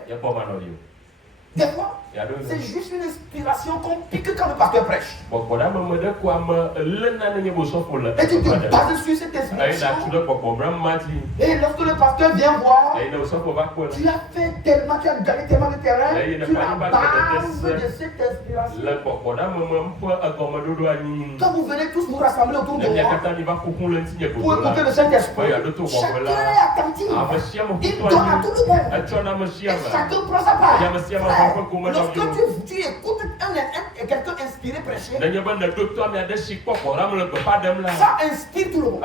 Des fois, c'est juste une inspiration qu'on pique quand le pasteur prêche. Et tu te bases sur cette inspiration. Et lorsque le pasteur vient voir, tu as fait tellement, tu as gagné tellement de terrain, tu as base de cette inspiration. Quand vous venez tous vous rassembler autour de moi pour écouter le Saint-Esprit, chacun est attentif. Il donne à tout le monde. Et chacun prend sa part. Lorsque tu écoutes quelqu'un inspiré prêcher, ça inspire tout le monde.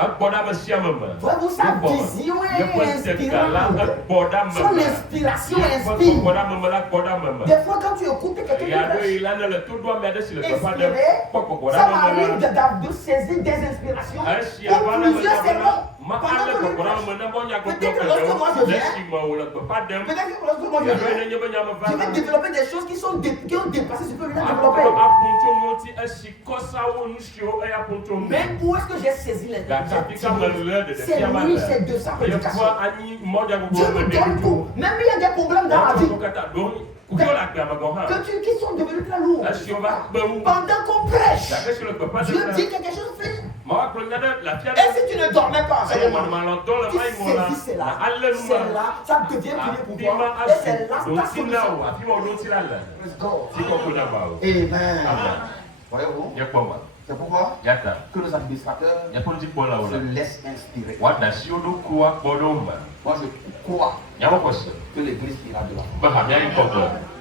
Voyez-vous, sa vision est inspirante. Son inspiration inspire. Des fois, quand tu écoutes quelqu'un inspiré, ça m'arrive de saisir des inspirations pour plusieurs sermons. Peut-être que lorsque moi je viens, je vais développer des choses qui ont dépassé ce que je viens de développer. Mais où est-ce que j'ai saisi les c'est lui, c'est de sa prédication. Dieu me donne tout. Même il y a des problèmes dans la vie qui sont devenus très lourds. Pendant qu'on prêche, Dieu dit quelque chose de fait. Et si tu ne dormais pas, tu saisis cela, ça devient puni pour toi. Et c'est là ta solution. Amen. Voyez-vous? C'est pourquoi que les administrateurs se laissent inspirer. Moi, je crois que l'église ira de l'avant.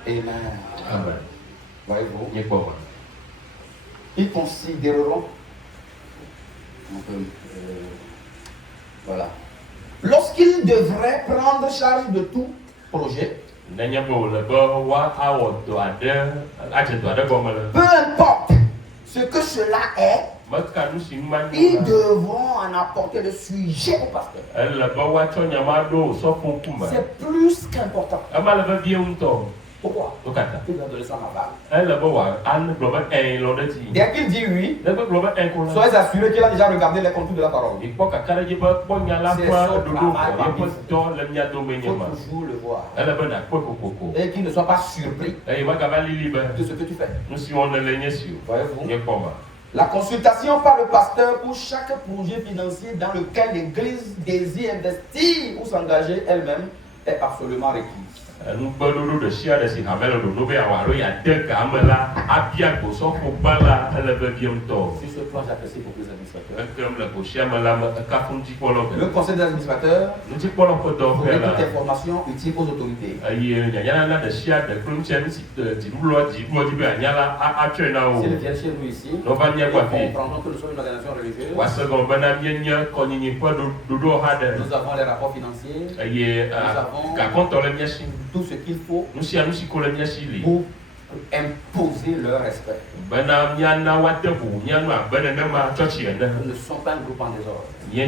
Amen. Voyez-vous? Ils considéreront. Voilà. Lorsqu'ils devraient prendre charge de tout projet, peu importe ce que cela est, ils devront en apporter le sujet au pasteur. C'est plus qu'important. Pourquoi? Il va donner ça à ma balle. Dès qu'il dit oui, soyez assurés qu'il a déjà regardé les contours de la parole. Il faut toujours le voir. Et qu'il ne soit pas surpris de ce que tu fais. Voyez-vous? La consultation par le pasteur pour chaque projet financier dans lequel l'église désire investir ou s'engager elle-même est absolument requise. Le Sur ce plan, j'apprécie beaucoup les administrateurs. Le conseil des administrateurs fournit toute information utile aux autorités. S'ils viennent chez nous ici, ils comprendront que nous sommes une organisation religieuse. Nous avons les rapports financiers. Nous avons tout ce qu'il faut pour imposer leur respect. Nous ne sommes pas un groupe en désordre. Un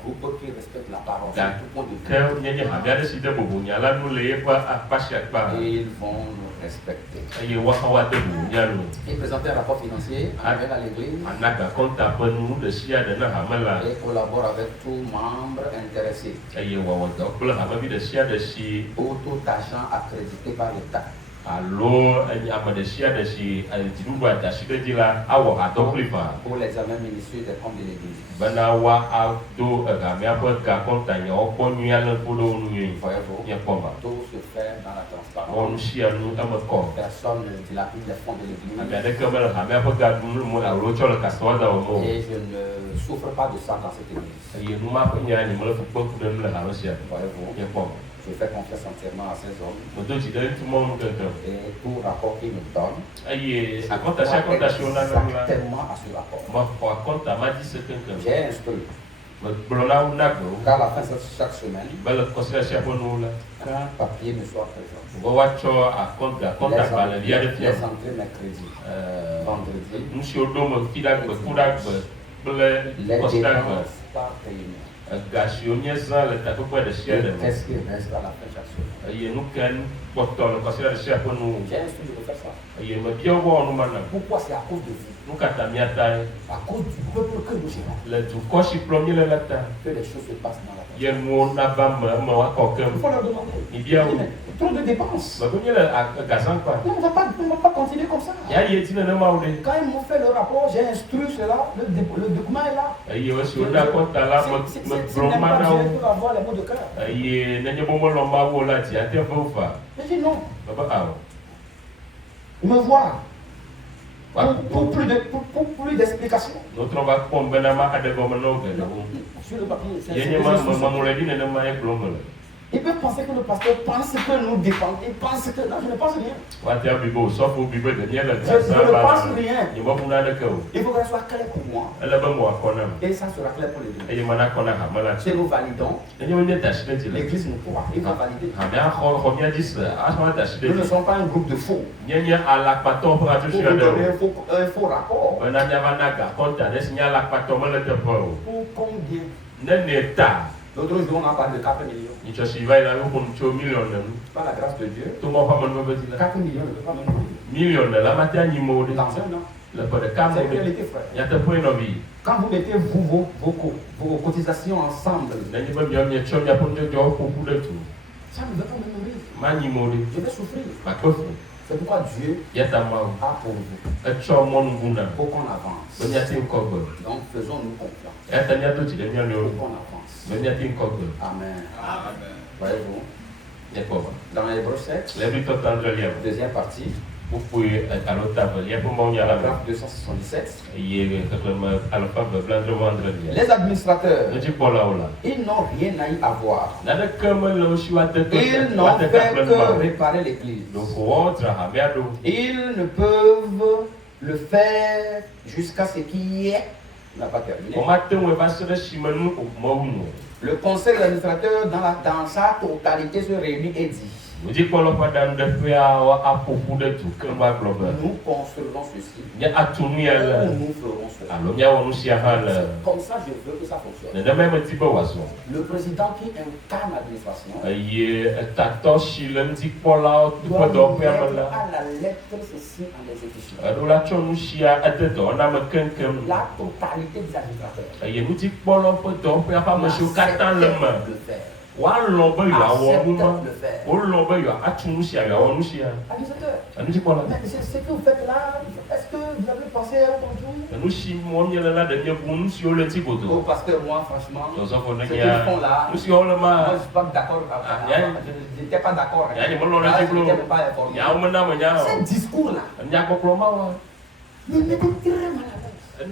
groupe qui respecte la parole. Et ils vont nous respecter. Et présenter un rapport financier avec à l'église et collabore avec tout membre intéressé. Pour tout agent accrédité par l'État. Pour l'examen minutieux des comptes de l'église. Tout se fait dans la transparence. Personne ne dilapide les fonds de l'église. Et je ne souffre pas de ça dans cette église. Voyez-vous. Je fais confiance entièrement à ces hommes. Et tout rapport qu'ils nous donnent, exactement à ce rapport. J'ai instruit qu'à la fin de chaque semaine, qu'un papier me soit présent. Les entrées mercredi, vendredi, les dépenses par réunion. Qu'est-ce qui reste à la fin chaque semaine? J'ai instruit de faire ça. Pourquoi? C'est à cause de vous. À cause du peuple que nous gérons. Que les choses se passent dans la il faut leur demander. Trop de dépenses. Non, on ne va pas continuer comme ça. Quand ils m'ont fait le rapport, j'ai instruit cela, le document est là. C'est n'aime pas Dieu pour avoir les mots de cœur. Je dis non. Il me voit. Pour plus d'explications. Sur le papier, c'est ils peuvent penser que le pasteur pense que nous dépendons. Il pense que non, je ne pense rien. Je ne pense rien. Il faut que ça soit clair pour moi. Et ça sera clair pour l'église. Si nous validons, l'église nous pourra. Il va valider. Nous ne sommes pas un groupe de faux. Pour vous donner un faux rapport. Pour combien? L'autre jour, on a parlé de 4 millions. Par la grâce de Dieu, 4 millions ne peut pas me dans un an. C'est une réalité, frère. Quand vous mettez vos cotisations ensemble, ça ne veut pas me nourrir. Je vais souffrir. C'est pourquoi Dieu a pour vous. Pour qu'on avance. Donc faisons-nous confiance. Pour qu'on avance. Amen. Voyez-vous. Dans Hébreux 7, deuxième partie, paragraphe 277, les administrateurs, ils n'ont rien à y avoir. Ils n'ont fait que réparer l'église. Ils ne peuvent le faire jusqu'à ce qu'il n'a pas terminé. Le conseil d'administrateur dans sa totalité se réunit et dit: nous construirons ceci. Nous ferons cela. Comme ça, je veux que ça fonctionne. Le président qui incarne l'administration doit mettre à la lettre ceci en exécution. La totalité des administrateurs. accepte de le faire. Administrateur, mais c'est ce que vous faites là, est-ce que vous avez pensé à ton jour? Oh, pasteur, moi, franchement, ce qu'ils font là, moi, je ne suis pas d'accord. Je n'étais pas d'accord. Je n'étais pas informé. Ce discours-là me met très mal à l'aise.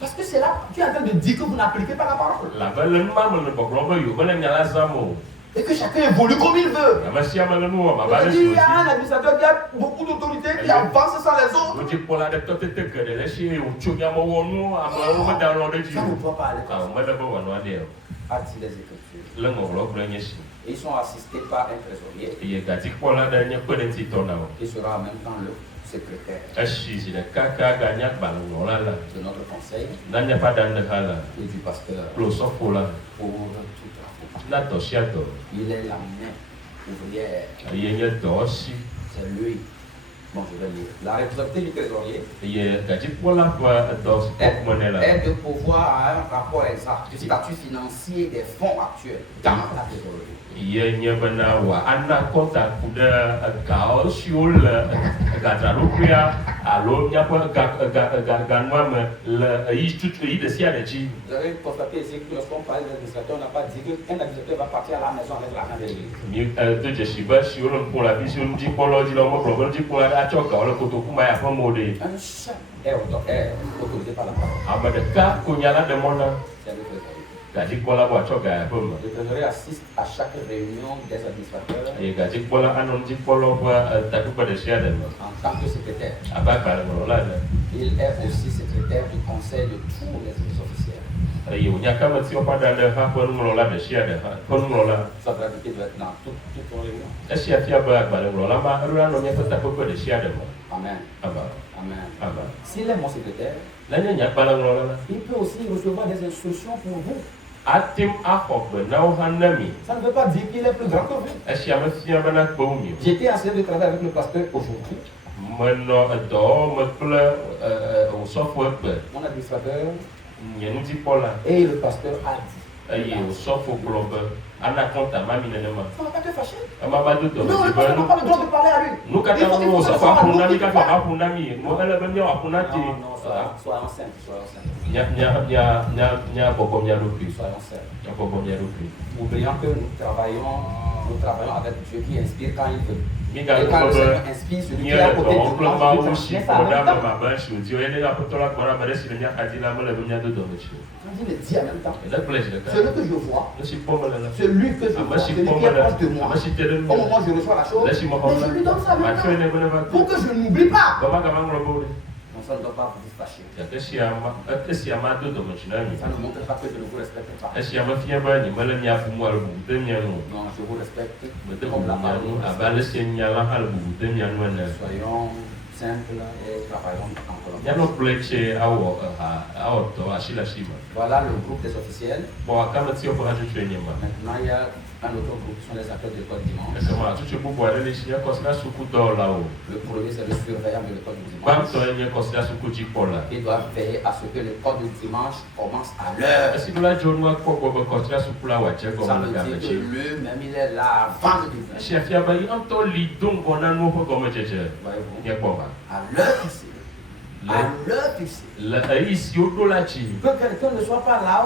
Parce que c'est là, tu es en train de dire que vous n'appliquez pas la parole. Et que chacun évolue comme il veut. Il y a un administrateur qui a beaucoup d'autorité, qui avance sur les autres. Ça ne doit pas aller comme ça. A dit les Écritures. Et ils sont assistés par un trésorier. Qui sera en même temps le secrétaire de notre conseil et du pasteur pour tout travail. Il est la main ouvrière. C'est lui. Bon, je vais lire. La responsabilité du trésorier est de pouvoir à un rapport exact du statut financier des fonds actuels dans la trésorerie. Vous avez constaté ici que lorsqu'on parle d'administrateur, on n'a pas dit qu'un administrateur va partir à la maison avec l'argent de l'église. Un chef est autorisé par la parole. C'est le trésorier. Le trésorier assiste à chaque réunion des administrateurs en tant que secrétaire. Il est aussi secrétaire du conseil de tous les officiels. Sa gravité doit être dans toutes réunions. Amen. Amen. S'il est mon secrétaire, il peut aussi recevoir des instructions pour vous. Ça ne veut pas dire qu'il est plus grand que vous. J'étais en train de travailler avec le pasteur aujourd'hui. Mon administrateur et le pasteur a dit. Ça ne va pas te fâcher. Non, le pasteur n'a pas le droit de parler à lui. Non, soyons simples. Oublions que nous travaillons avec Dieu qui inspire quand il veut. Et quand le Seigneur inspire, celui qui est à côté de nous, il le dit en même temps. Celui que je vois, celui que je vois, celui qui est proche de moi, au moment où je reçois la chose, mais je lui donne ça maintenant pour que je n'oublie pas. Non, ça ne doit pas vous fâcher. Ça ne montre pas que je ne vous respecte pas. Non, je vous respecte comme la parole. Soyons simples et travaillons en colonie. Voilà le groupe des officiels. Maintenant, il y a un autre groupe qui sont les acteurs de l'école dimanche. Le premier, c'est le surveillant de l'école du dimanche. Ils doivent veiller à ce que l'école du dimanche commence à l'heure. Ça veut dire que lui-même, il est là avant le dimanche. Voyez-vous? À l'heure fixée. À l'heure fixée. Que quelqu'un ne soit pas là,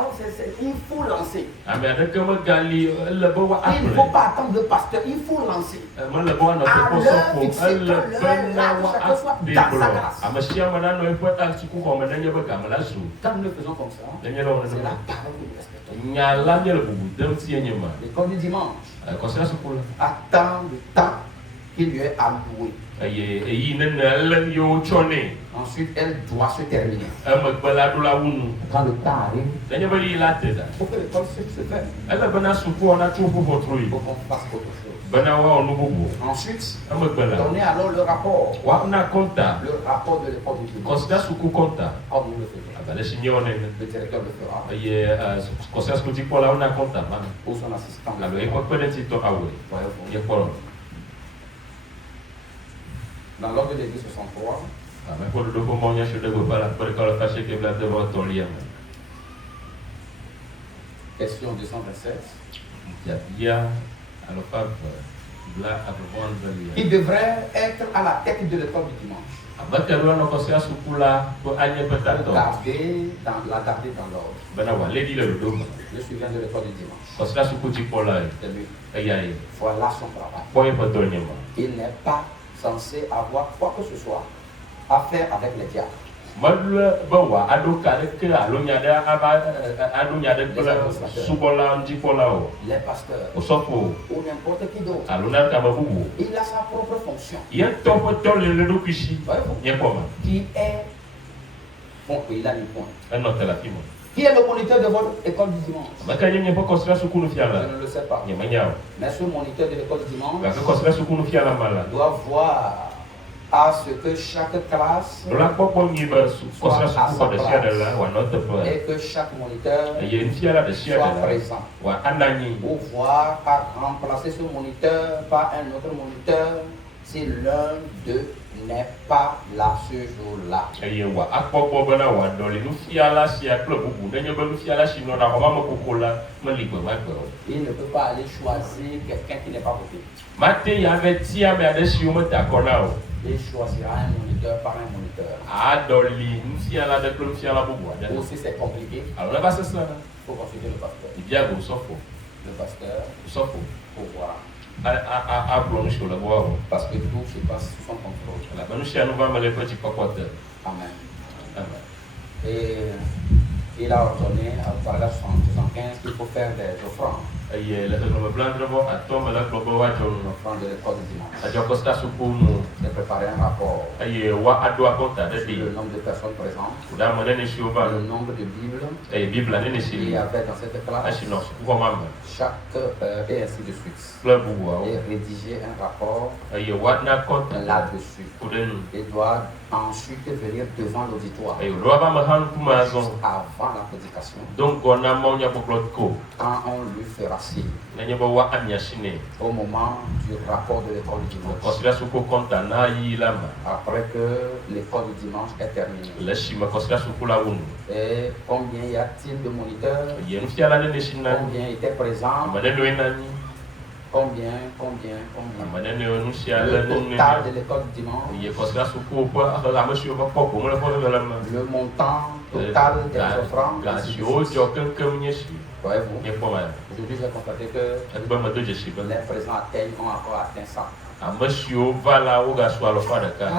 il faut lancer. Il ne faut pas attendre le pasteur, il faut lancer. À l'heure fixée, que l'heure est là, que chacun soit dans sa grâce. Quand nous le faisons comme ça, c'est la parole que nous respectons. L'école du dimanche attend le temps qui lui est alloué. Ensuite, elle doit se terminer. Quand le temps arrive, il faut que l'école se fasse. Il faut qu'on fasse autre chose. Ensuite, donnez alors le rapport. Le rapport de l'école du dimanche. Comme nous le faisons. Le directeur le fera. Pour son assistant. Dans l'ordre de l'église 63, Question 227. Qui devrait être à la tête de l'école du dimanche. La garder dans l'ordre. Le suivant de l'école du dimanche. Voilà son travail. Il n'est pas censé avoir quoi que ce soit à faire avec les diables. Les pasteurs ou n'importe qui d'autre, il a sa propre fonction qui est bon, il a une pointe. Qui est le moniteur de votre école du dimanche? Je ne le sais pas. Mais ce moniteur de l'école du dimanche doit voir à ce que chaque classe soit à sa place et que chaque moniteur soit présent. Ou voir à remplacer ce moniteur par un autre moniteur si l'un d'eux n'est pas là ce jour-là. Il ne peut pas aller choisir quelqu'un qui n'est pas voté. Il choisira un moniteur par un moniteur. Ou si c'est compliqué, il faut consulter le pasteur. Le pasteur pour voir. Parce que tout se passe sous son contrôle. Amen. Et il a ordonné à paragraphe 75 qu'il faut faire des offrandes. L'offrande de l'école du dimanche. De préparer un rapport sur le nombre de personnes présentes, le nombre de Bibles qu'il y avait dans cette classe, chaque heure et ainsi de suite. Et rédiger un rapport là-dessus. Il doit ensuite venir devant l'auditoire avant la prédication. Quand on lui fera signe au moment du rapport de l'école du dimanche, après que l'école du dimanche est terminée. Et combien y a-t-il de moniteurs? Combien étaient présents? Combien? Le total de l'école du dimanche. Le montant total des offrandes. Voyez-vous? Aujourd'hui, j'ai constaté que les présents ont encore atteint 100. À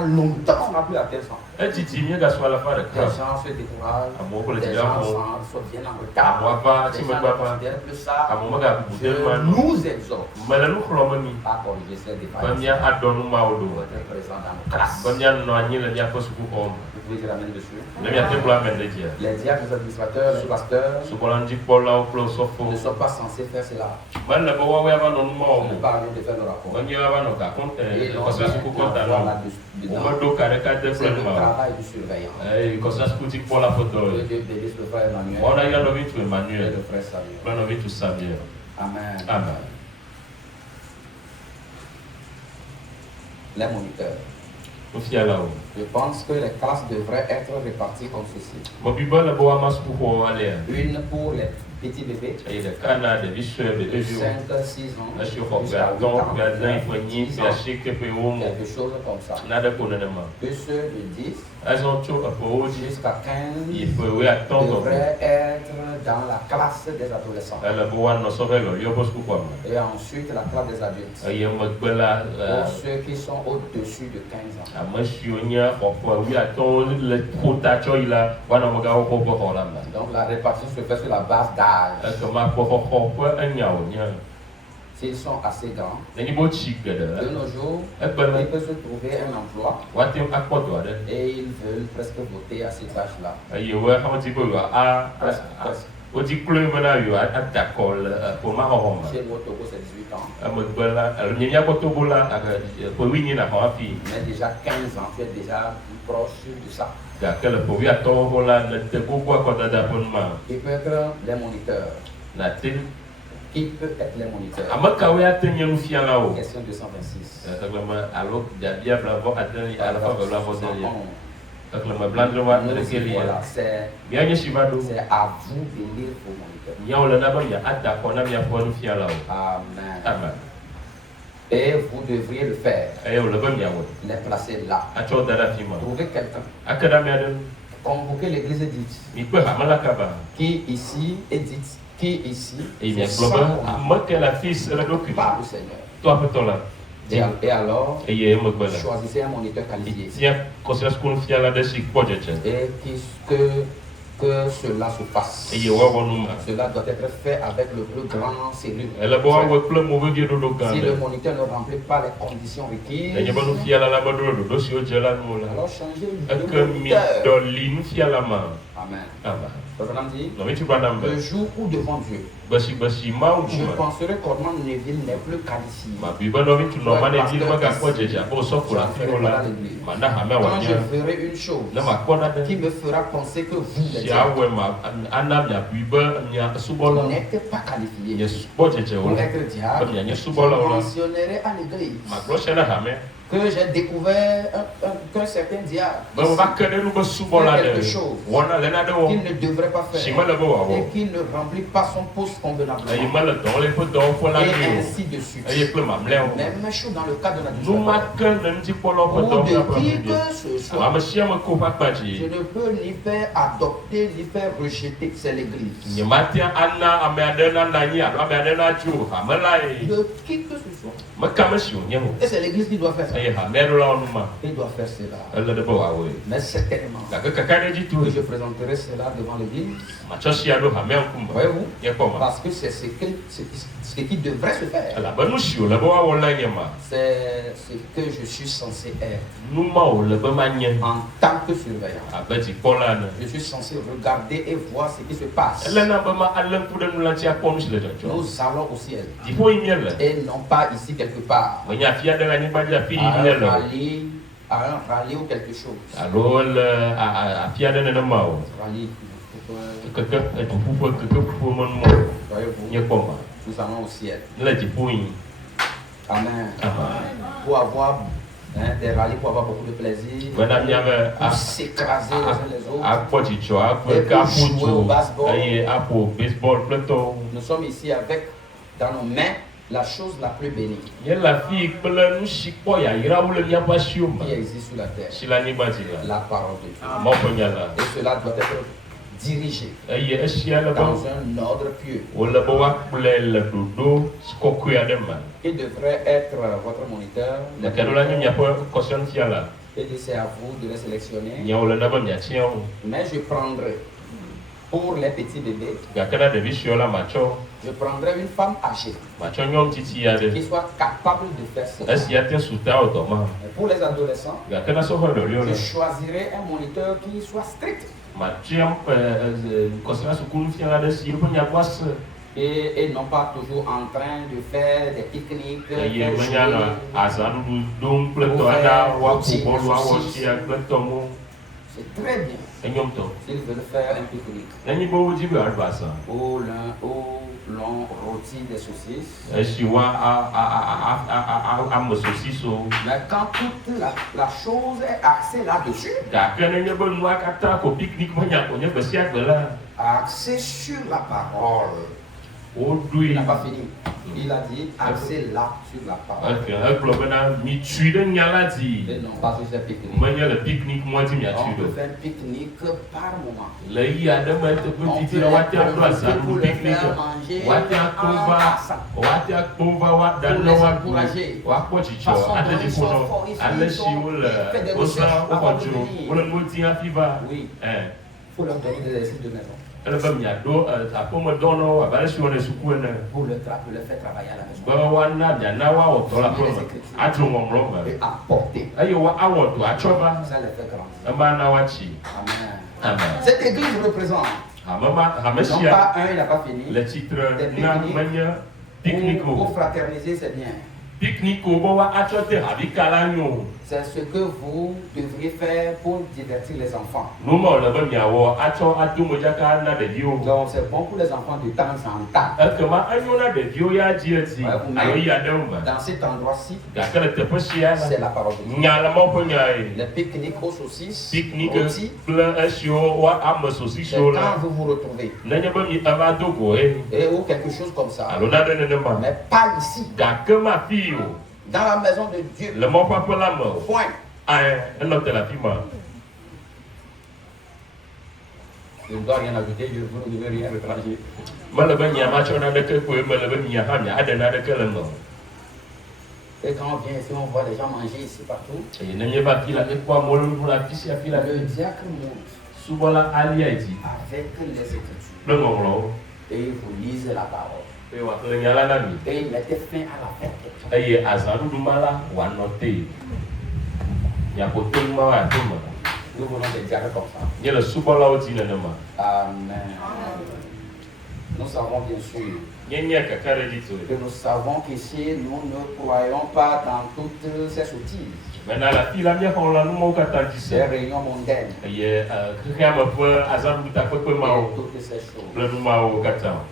longtemps, on n'a plus atteint 100. Les gens se découragent. Les gens sont bien en retard. Les gens ne considèrent plus ça. Je nous exhorte à corriger ces défaillances. Être présent dans nos classes. Vous pouvez dire amen dessus. Les diacres, les administrateurs, les pasteurs ne sont pas censés faire cela. Ils ne parlent de faire le rapport. Et on va là-dedans. C'est le travail du surveillant. Que Dieu bénisse le frère Emmanuel et le frère Samuel. Amen. Les moniteurs. Je pense que les classes devraient être réparties comme ceci. Une pour les petits bébés de 5 à 6 ans jusqu'à 8 ans, quelque chose comme ça. Que ceux de 10 jusqu'à 15 devraient être dans la classe des adolescents. Et ensuite la classe des adultes. Pour ceux qui sont au-dessus de 15 ans. Donc la répartition se fait sur la base d'âge. S'ils sont assez grands, de nos jours, ils peuvent se trouver un emploi et ils veulent presque voter à cet âge-là. Chez nous au Togo, c'est 18 ans. Mais déjà 15 ans, tu es déjà proche de ça. Il peut être les moniteurs. Qui peut être les moniteurs? Question 226. Voilà, c'est à vous d'élire vos moniteurs. Amen. Et vous devriez le faire. Les placer là. Trouvez quelqu'un. Convoquez l'église Edith. Qui ici, Edith, qui ici, par le Seigneur. Et alors, choisissez un moniteur qualifié. Et que cela se passe. Cela doit être fait avec le plus grand sérieux. Si le moniteur ne remplit pas les conditions requises, alors changez le moniteur. Amen. Le jour où devant Dieu, je penserai qu'Orman Neville n'est plus qualifié. Quand je ferai une chose qui me fera penser que vous n'êtes pas qualifié pour être diable, je mentionnerai à l'église que j'ai découvert qu'un certain diable fait quelque chose qu'il ne devrait pas faire et qu'il ne remplit pas son poste convenablement et ainsi de suite. Même chose dans le cas de l'administration. Ou de qui que ce soit, je ne peux ni faire adopter ni faire rejeter, c'est l'église. De qui que ce soit. Et c'est l'église qui doit faire ça. Il doit faire cela. Mais certainement que je présenterai cela devant l'église. Voyez-vous? Parce que c'est ce qui devrait se faire. C'est ce que je suis censé être. En tant que surveillant. Je suis censé regarder et voir ce qui se passe. Nous allons au ciel. Et non pas ici quelque part. À un rallye ou quelque chose. Voyez-vous, nous allons au ciel. Amen. Pour avoir des rallyes, pour avoir beaucoup de plaisir, pour s'écraser les uns les autres, et pour jouer au baseball. Nous sommes ici avec dans nos mains la chose la plus bénie qui existe sur la terre, la parole de Dieu. Et cela doit être dirigé dans un ordre pieux. Qui devrait être votre moniteur. Et c'est à vous de les sélectionner. Mais je prendrai pour les petits bébés. Je prendrai une femme âgée qui soit capable de faire cela. Et pour les adolescents, je choisirai un moniteur qui soit strict. Et non pas toujours en train de faire des pique-niques, c'est très bien s'ils veulent faire un pique-nique. Ou l'on rôtit des saucisses. Mais quand toute la chose est axée là-dessus, axée sur la parole. Il n'a pas fini. Il a dit axé là sur la parole. Et non pas sur ces pique-niques. On peut faire un pique-nique par moment. On peut les faire manger pour les encourager. Ils sont forts, ils font des recherches avant de venir. Oui, il faut leur donner des exercices de maison. Pour le faire travailler à la maison. Et apporter. Ça les fait grandir. Amen. Cette église représente. Non pas un, il n'a pas fini. Des pique-niques. Pour fraterniser, c'est bien. C'est ce que vous devriez faire pour divertir les enfants. Donc c'est bon pour les enfants de temps en temps. Dans cet endroit-ci, c'est la parole de Dieu. Les pique-niques aux saucisses, rôtis, c'est quand vous vous retrouvez. Et ou quelque chose comme ça. Mais pas ici. Dans la maison de Dieu. Point. Je ne dois rien ajouter, vous ne devez rien retranger. Et quand on vient ici, on voit les gens manger ici partout. Le diacre monte avec les Écritures. Et il vous lise la parole. Et il mettait fin à la fête. Nous voulons des diacres comme ça. Amen. Nous savons bien sûr que nous savons qu'ici nous ne croyons pas dans toutes ces sottises. Ces réunions mondaines. Et toutes ces choses.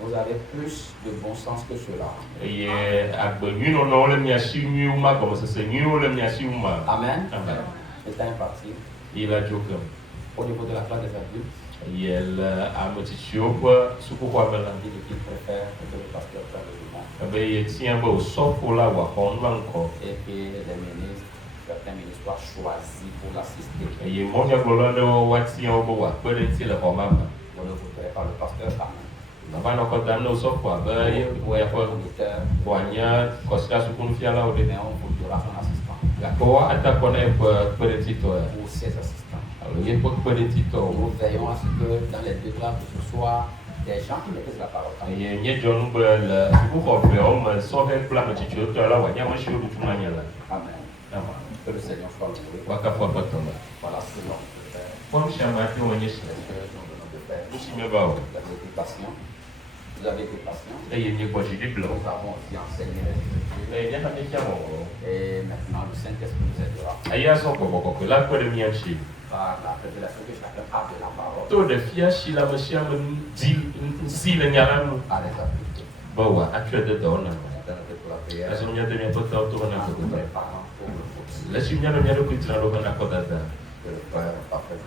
Vous avez plus de bon sens que cela. Amen. C'est un parti. Au niveau de la classe des adultes. Il préfère que le pasteur parle du monde. Et que les ministres, certains ministres soient choisis pour l'assister. Vous ne voudrez pas le pasteur parler. Mais on vous donnera son assistant. Ou ses assistants. Nous veillons à ce que dans les deux classes, ce soit des gens qui maîtrisent la parole. Amen. Que le Seigneur soit loué. Voilà ce que l'on peut faire. Vous avez été patient. Nous avons aussi enseigné les Écritures. Et maintenant, le Saint-Esprit nous aidera. Par la révélation que chacun a de la parole. À les appliquer. Pour la prière. Les parents pour le foot. Que le frère parfait.